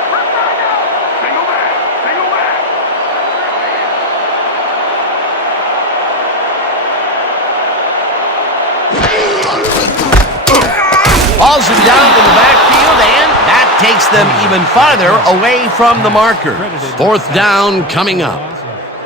Run right now. Single back. Single back. Hauls him down to the backfield, and that takes them even farther away from the marker. Fourth down coming up.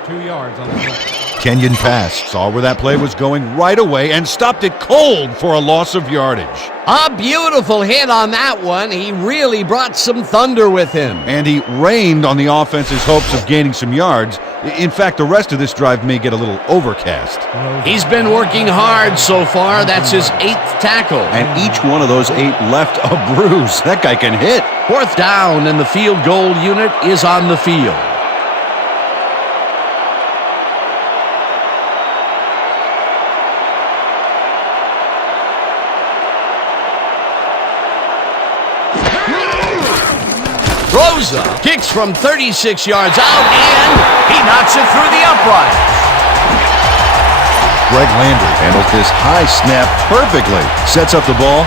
2 yards on the play. Kenyon pass, saw where that play was going right away and stopped it cold for a loss of yardage. A beautiful hit on that one. He really brought some thunder with him. And he rained on the offense's hopes of gaining some yards. In fact, the rest of this drive may get a little overcast. He's been working hard so far. That's his 8th tackle. And each one of those 8 left a bruise. That guy can hit. Fourth down, and the field goal unit is on the field. Rosa kicks from 36 yards out, and he knocks it through the upright. Greg Landry handles this high snap perfectly. Sets up the ball.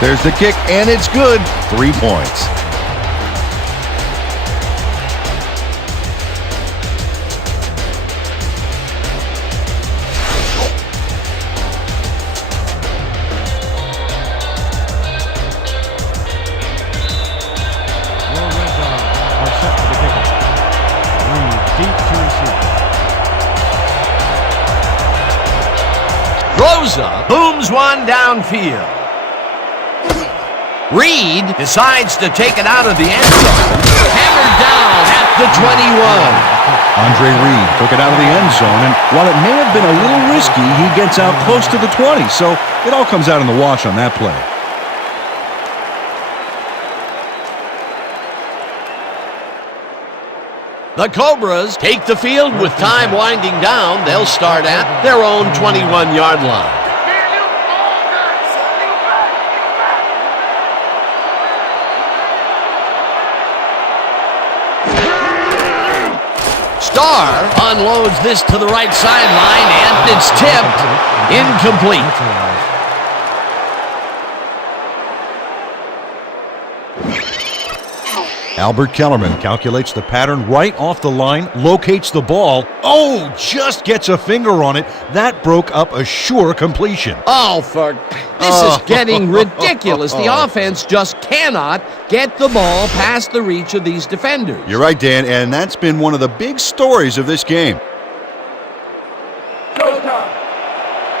There's the kick, and it's good. 3 points. Rosa booms one downfield. Reed decides to take it out of the end zone. Hammered down at the 21. Andre Reed took it out of the end zone, and while it may have been a little risky, he gets out close to the 20, so it all comes out in the wash on that play. The Cobras take the field with time winding down. They'll start at their own 21-yard line. Starr unloads this to the right sideline, and it's tipped. Incomplete. Albert Kellerman calculates the pattern right off the line, locates the ball. Oh, just gets a finger on it. That broke up a sure completion. Oh, this is getting ridiculous. The offense just cannot get the ball past the reach of these defenders. You're right, Dan, and that's been one of the big stories of this game.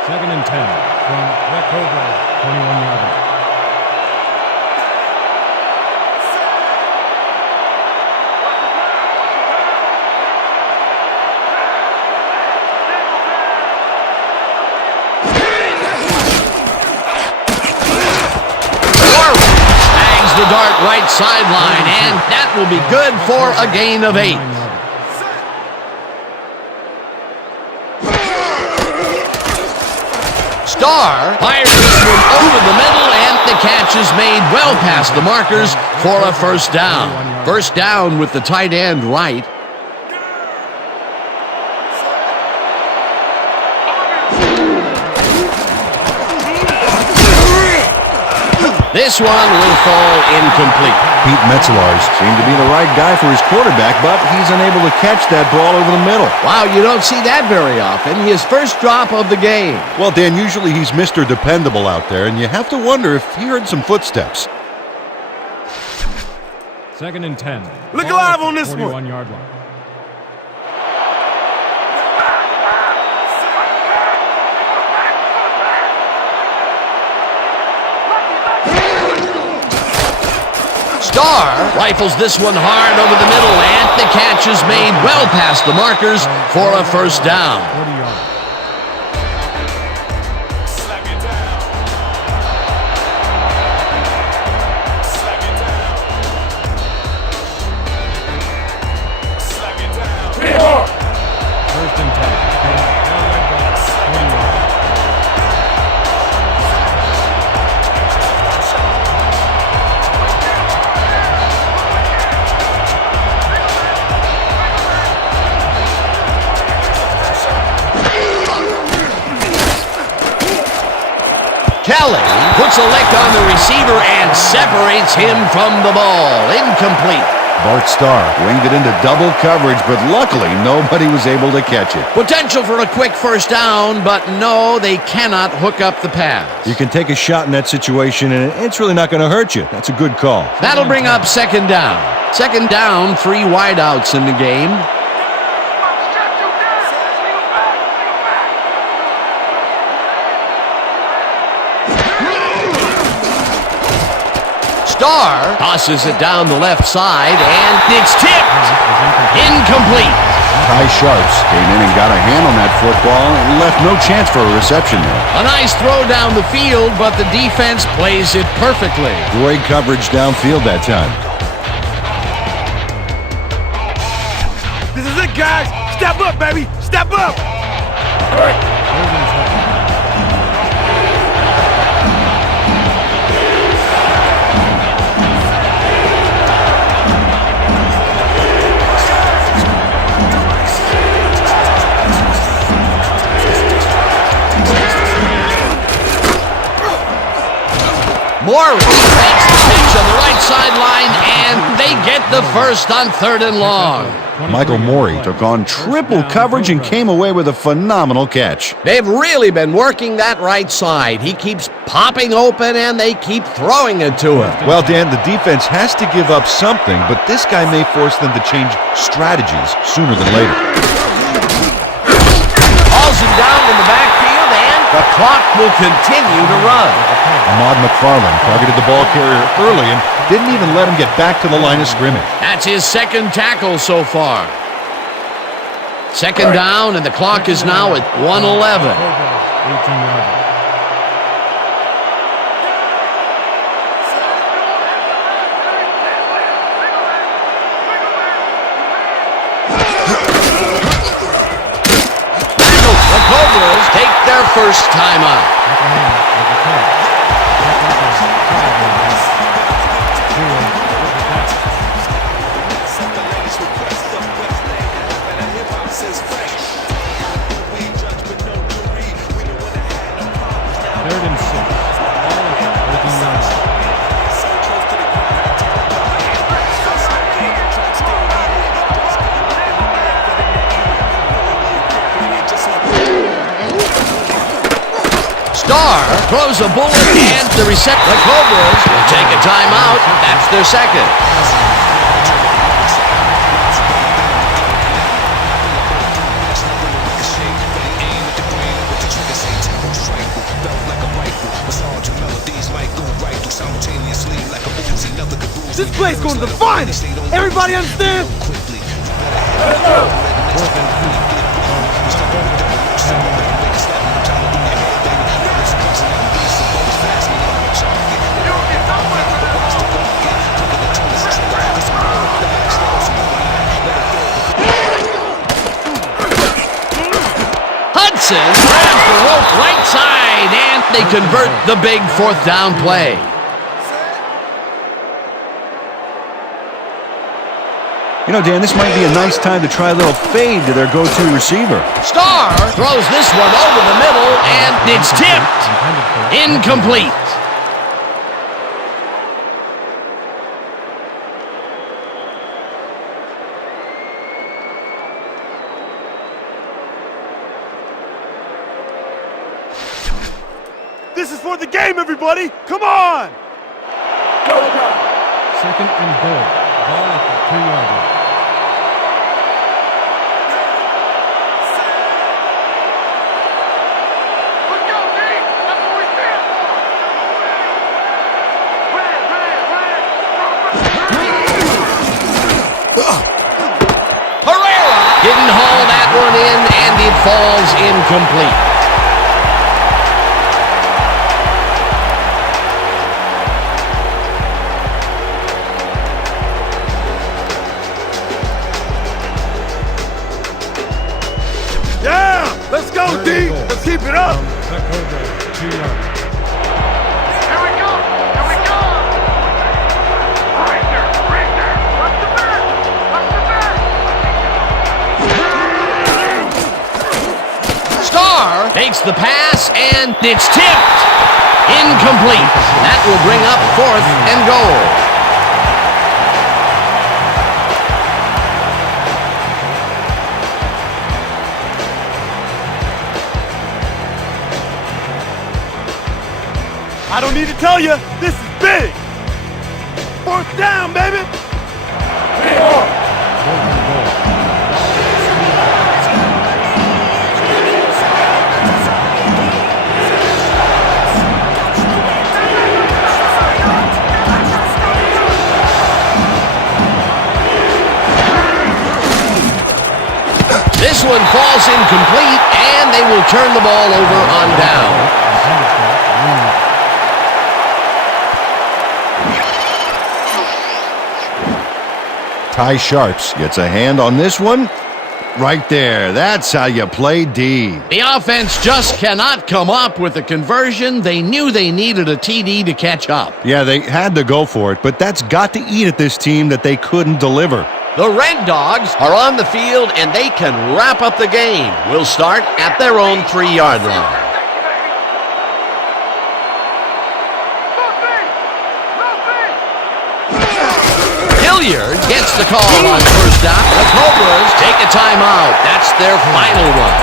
Second and 10 from the Cobras, 21-yard line. the dart right sideline, and that will be good for a gain of 8. Starr fires this one over the middle, and the catch is made well past the markers for a first down. First down with the tight end right. This one will fall incomplete. Pete Metzelaars seemed to be the right guy for his quarterback, but he's unable to catch that ball over the middle. Wow, you don't see that very often. His first drop of the game. Well, Dan, usually he's Mr. Dependable out there, and you have to wonder if he heard some footsteps. 2nd and 10. Look alive on this one. 41-yard line. Starr rifles this one hard over the middle, and the catch is made well past the markers for a first down. 40 yards. First and 10. Kelly puts a lick on the receiver and separates him from the ball. Incomplete. Bart Starr winged it into double coverage, but luckily nobody was able to catch it. Potential for a quick first down, but no, they cannot hook up the pass. You can take a shot in that situation, and it's really not going to hurt you. That's a good call. That'll bring up second down. Second down, 3 wideouts in the game. Starr tosses it down the left side, and it's tipped. Incomplete. Ty Sharps came in and got a hand on that football and left no chance for a reception there. A nice throw down the field, but the defense plays it perfectly. Great coverage downfield that time. This is it, guys. Step up, baby. Step up. Morris makes the pitch on the right sideline, and they get the first on 3rd and long. Michael Morey took on triple coverage and came away with a phenomenal catch. They've really been working that right side. He keeps popping open, and they keep throwing it to him. Well, Dan, the defense has to give up something, but this guy may force them to change strategies sooner than later. Hauls him down in the backfield, and the clock will continue to run. Ahmad McFarland targeted the ball carrier early and didn't even let him get back to the line of scrimmage. That's his second tackle so far. Second down, and the clock is now at 1:11. 18-yard line. The Cobras take their first time out. Starr throws a bullet, and the Cobras will take a timeout. That's their second. This place going to the finals. Everybody understand? Davidson grabs the rope right side, and they convert the big fourth down play. You know, Dan, this might be a nice time to try a little fade to their go-to receiver. Starr throws this one over the middle, and it's tipped. Incomplete. This is for the game, everybody! Come on! Second and goal. Ball at the 2-yard line. Let's go, D! That's what we stand for! Herrera didn't haul that one in, and it falls incomplete. Let's go, D! Let's keep it up! The Cobras, 2 yards. Here we go! Here we go! Right there! Right there! Watch the back! Watch the back! Starr takes the pass, and it's tipped. Incomplete. That will bring up fourth and goal. I don't need to tell you, this is big! Fourth down, baby! This one falls incomplete, and they will turn the ball over on down. Ty Sharps gets a hand on this one. Right there. That's how you play D. The offense just cannot come up with a conversion. They knew they needed a TD to catch up. Yeah, they had to go for it, but that's got to eat at this team that they couldn't deliver. The Red Dogs are on the field, and they can wrap up the game. We'll start at their own 3-yard line. Hilliard gets the call on first down. The Cobras take a timeout. That's their final one.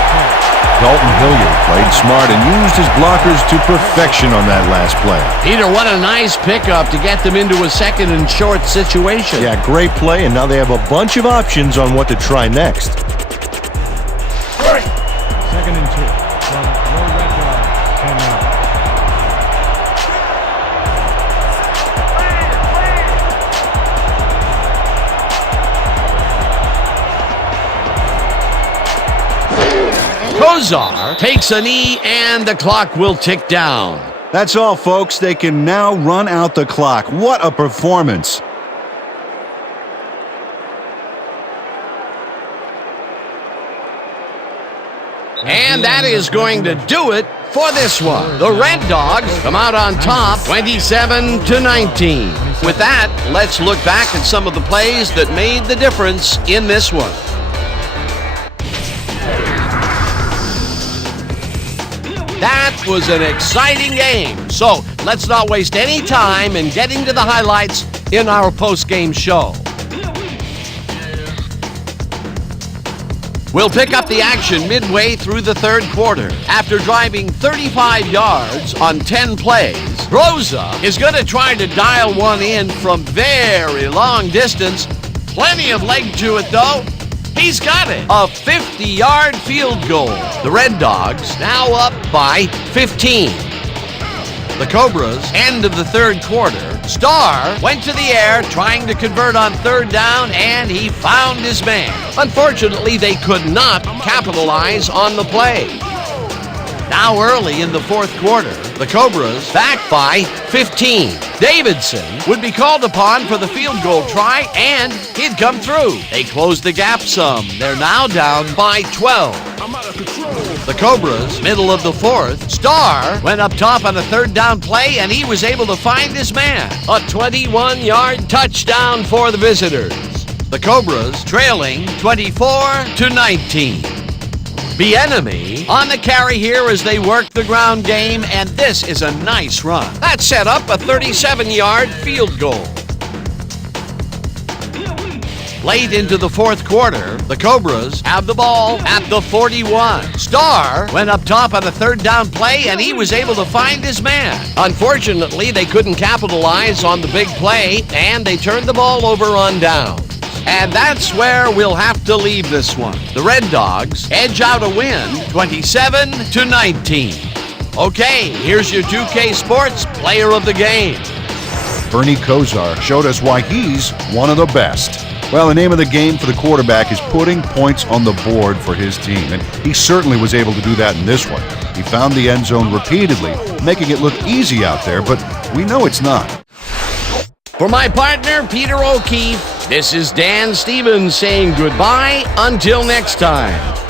Dalton Hilliard played smart and used his blockers to perfection on that last play. Peter, what a nice pickup to get them into a second and short situation. Yeah, great play, and now they have a bunch of options on what to try next. Second and 2. From your Red Dog, 10 yards. Kozar takes a knee, and the clock will tick down. That's all, folks. They can now run out the clock. What a performance. And that is going to do it for this one. The Red Dogs come out on top, 27-19. With that, let's look back at some of the plays that made the difference in this one. That was an exciting game. So let's not waste any time in getting to the highlights in our post-game show. We'll pick up the action midway through the third quarter. After driving 35 yards on 10 plays, Rosa is going to try to dial one in from very long distance. Plenty of leg to it, though. He's got it. A 50-yard field goal. The Red Dogs now up by 15. The Cobras, end of the third quarter. Starr went to the air trying to convert on third down, and he found his man. Unfortunately, they could not capitalize on the play. Now early in the fourth quarter, the Cobras back by 15. Davidson would be called upon for the field goal try, and he'd come through. They closed the gap some. They're now down by 12. I'm out of control. The Cobras, middle of the fourth. Starr went up top on a third down play, and he was able to find his man. A 21-yard touchdown for the visitors. The Cobras trailing 24-19. Bieniemy on the carry here as they work the ground game, and this is a nice run. That set up a 37-yard field goal. Late into the fourth quarter, the Cobras have the ball at the 41. Starr went up top on a third down play, and he was able to find his man. Unfortunately, they couldn't capitalize on the big play, and they turned the ball over on downs. And that's where we'll have to leave this one. The Red Dogs edge out a win, 27-19. Okay, here's your 2K Sports Player of the Game. Bernie Kosar showed us why he's one of the best. Well, the name of the game for the quarterback is putting points on the board for his team, and he certainly was able to do that in this one. He found the end zone repeatedly, making it look easy out there, but we know it's not. For my partner, Peter O'Keefe, this is Dan Stevens saying goodbye until next time.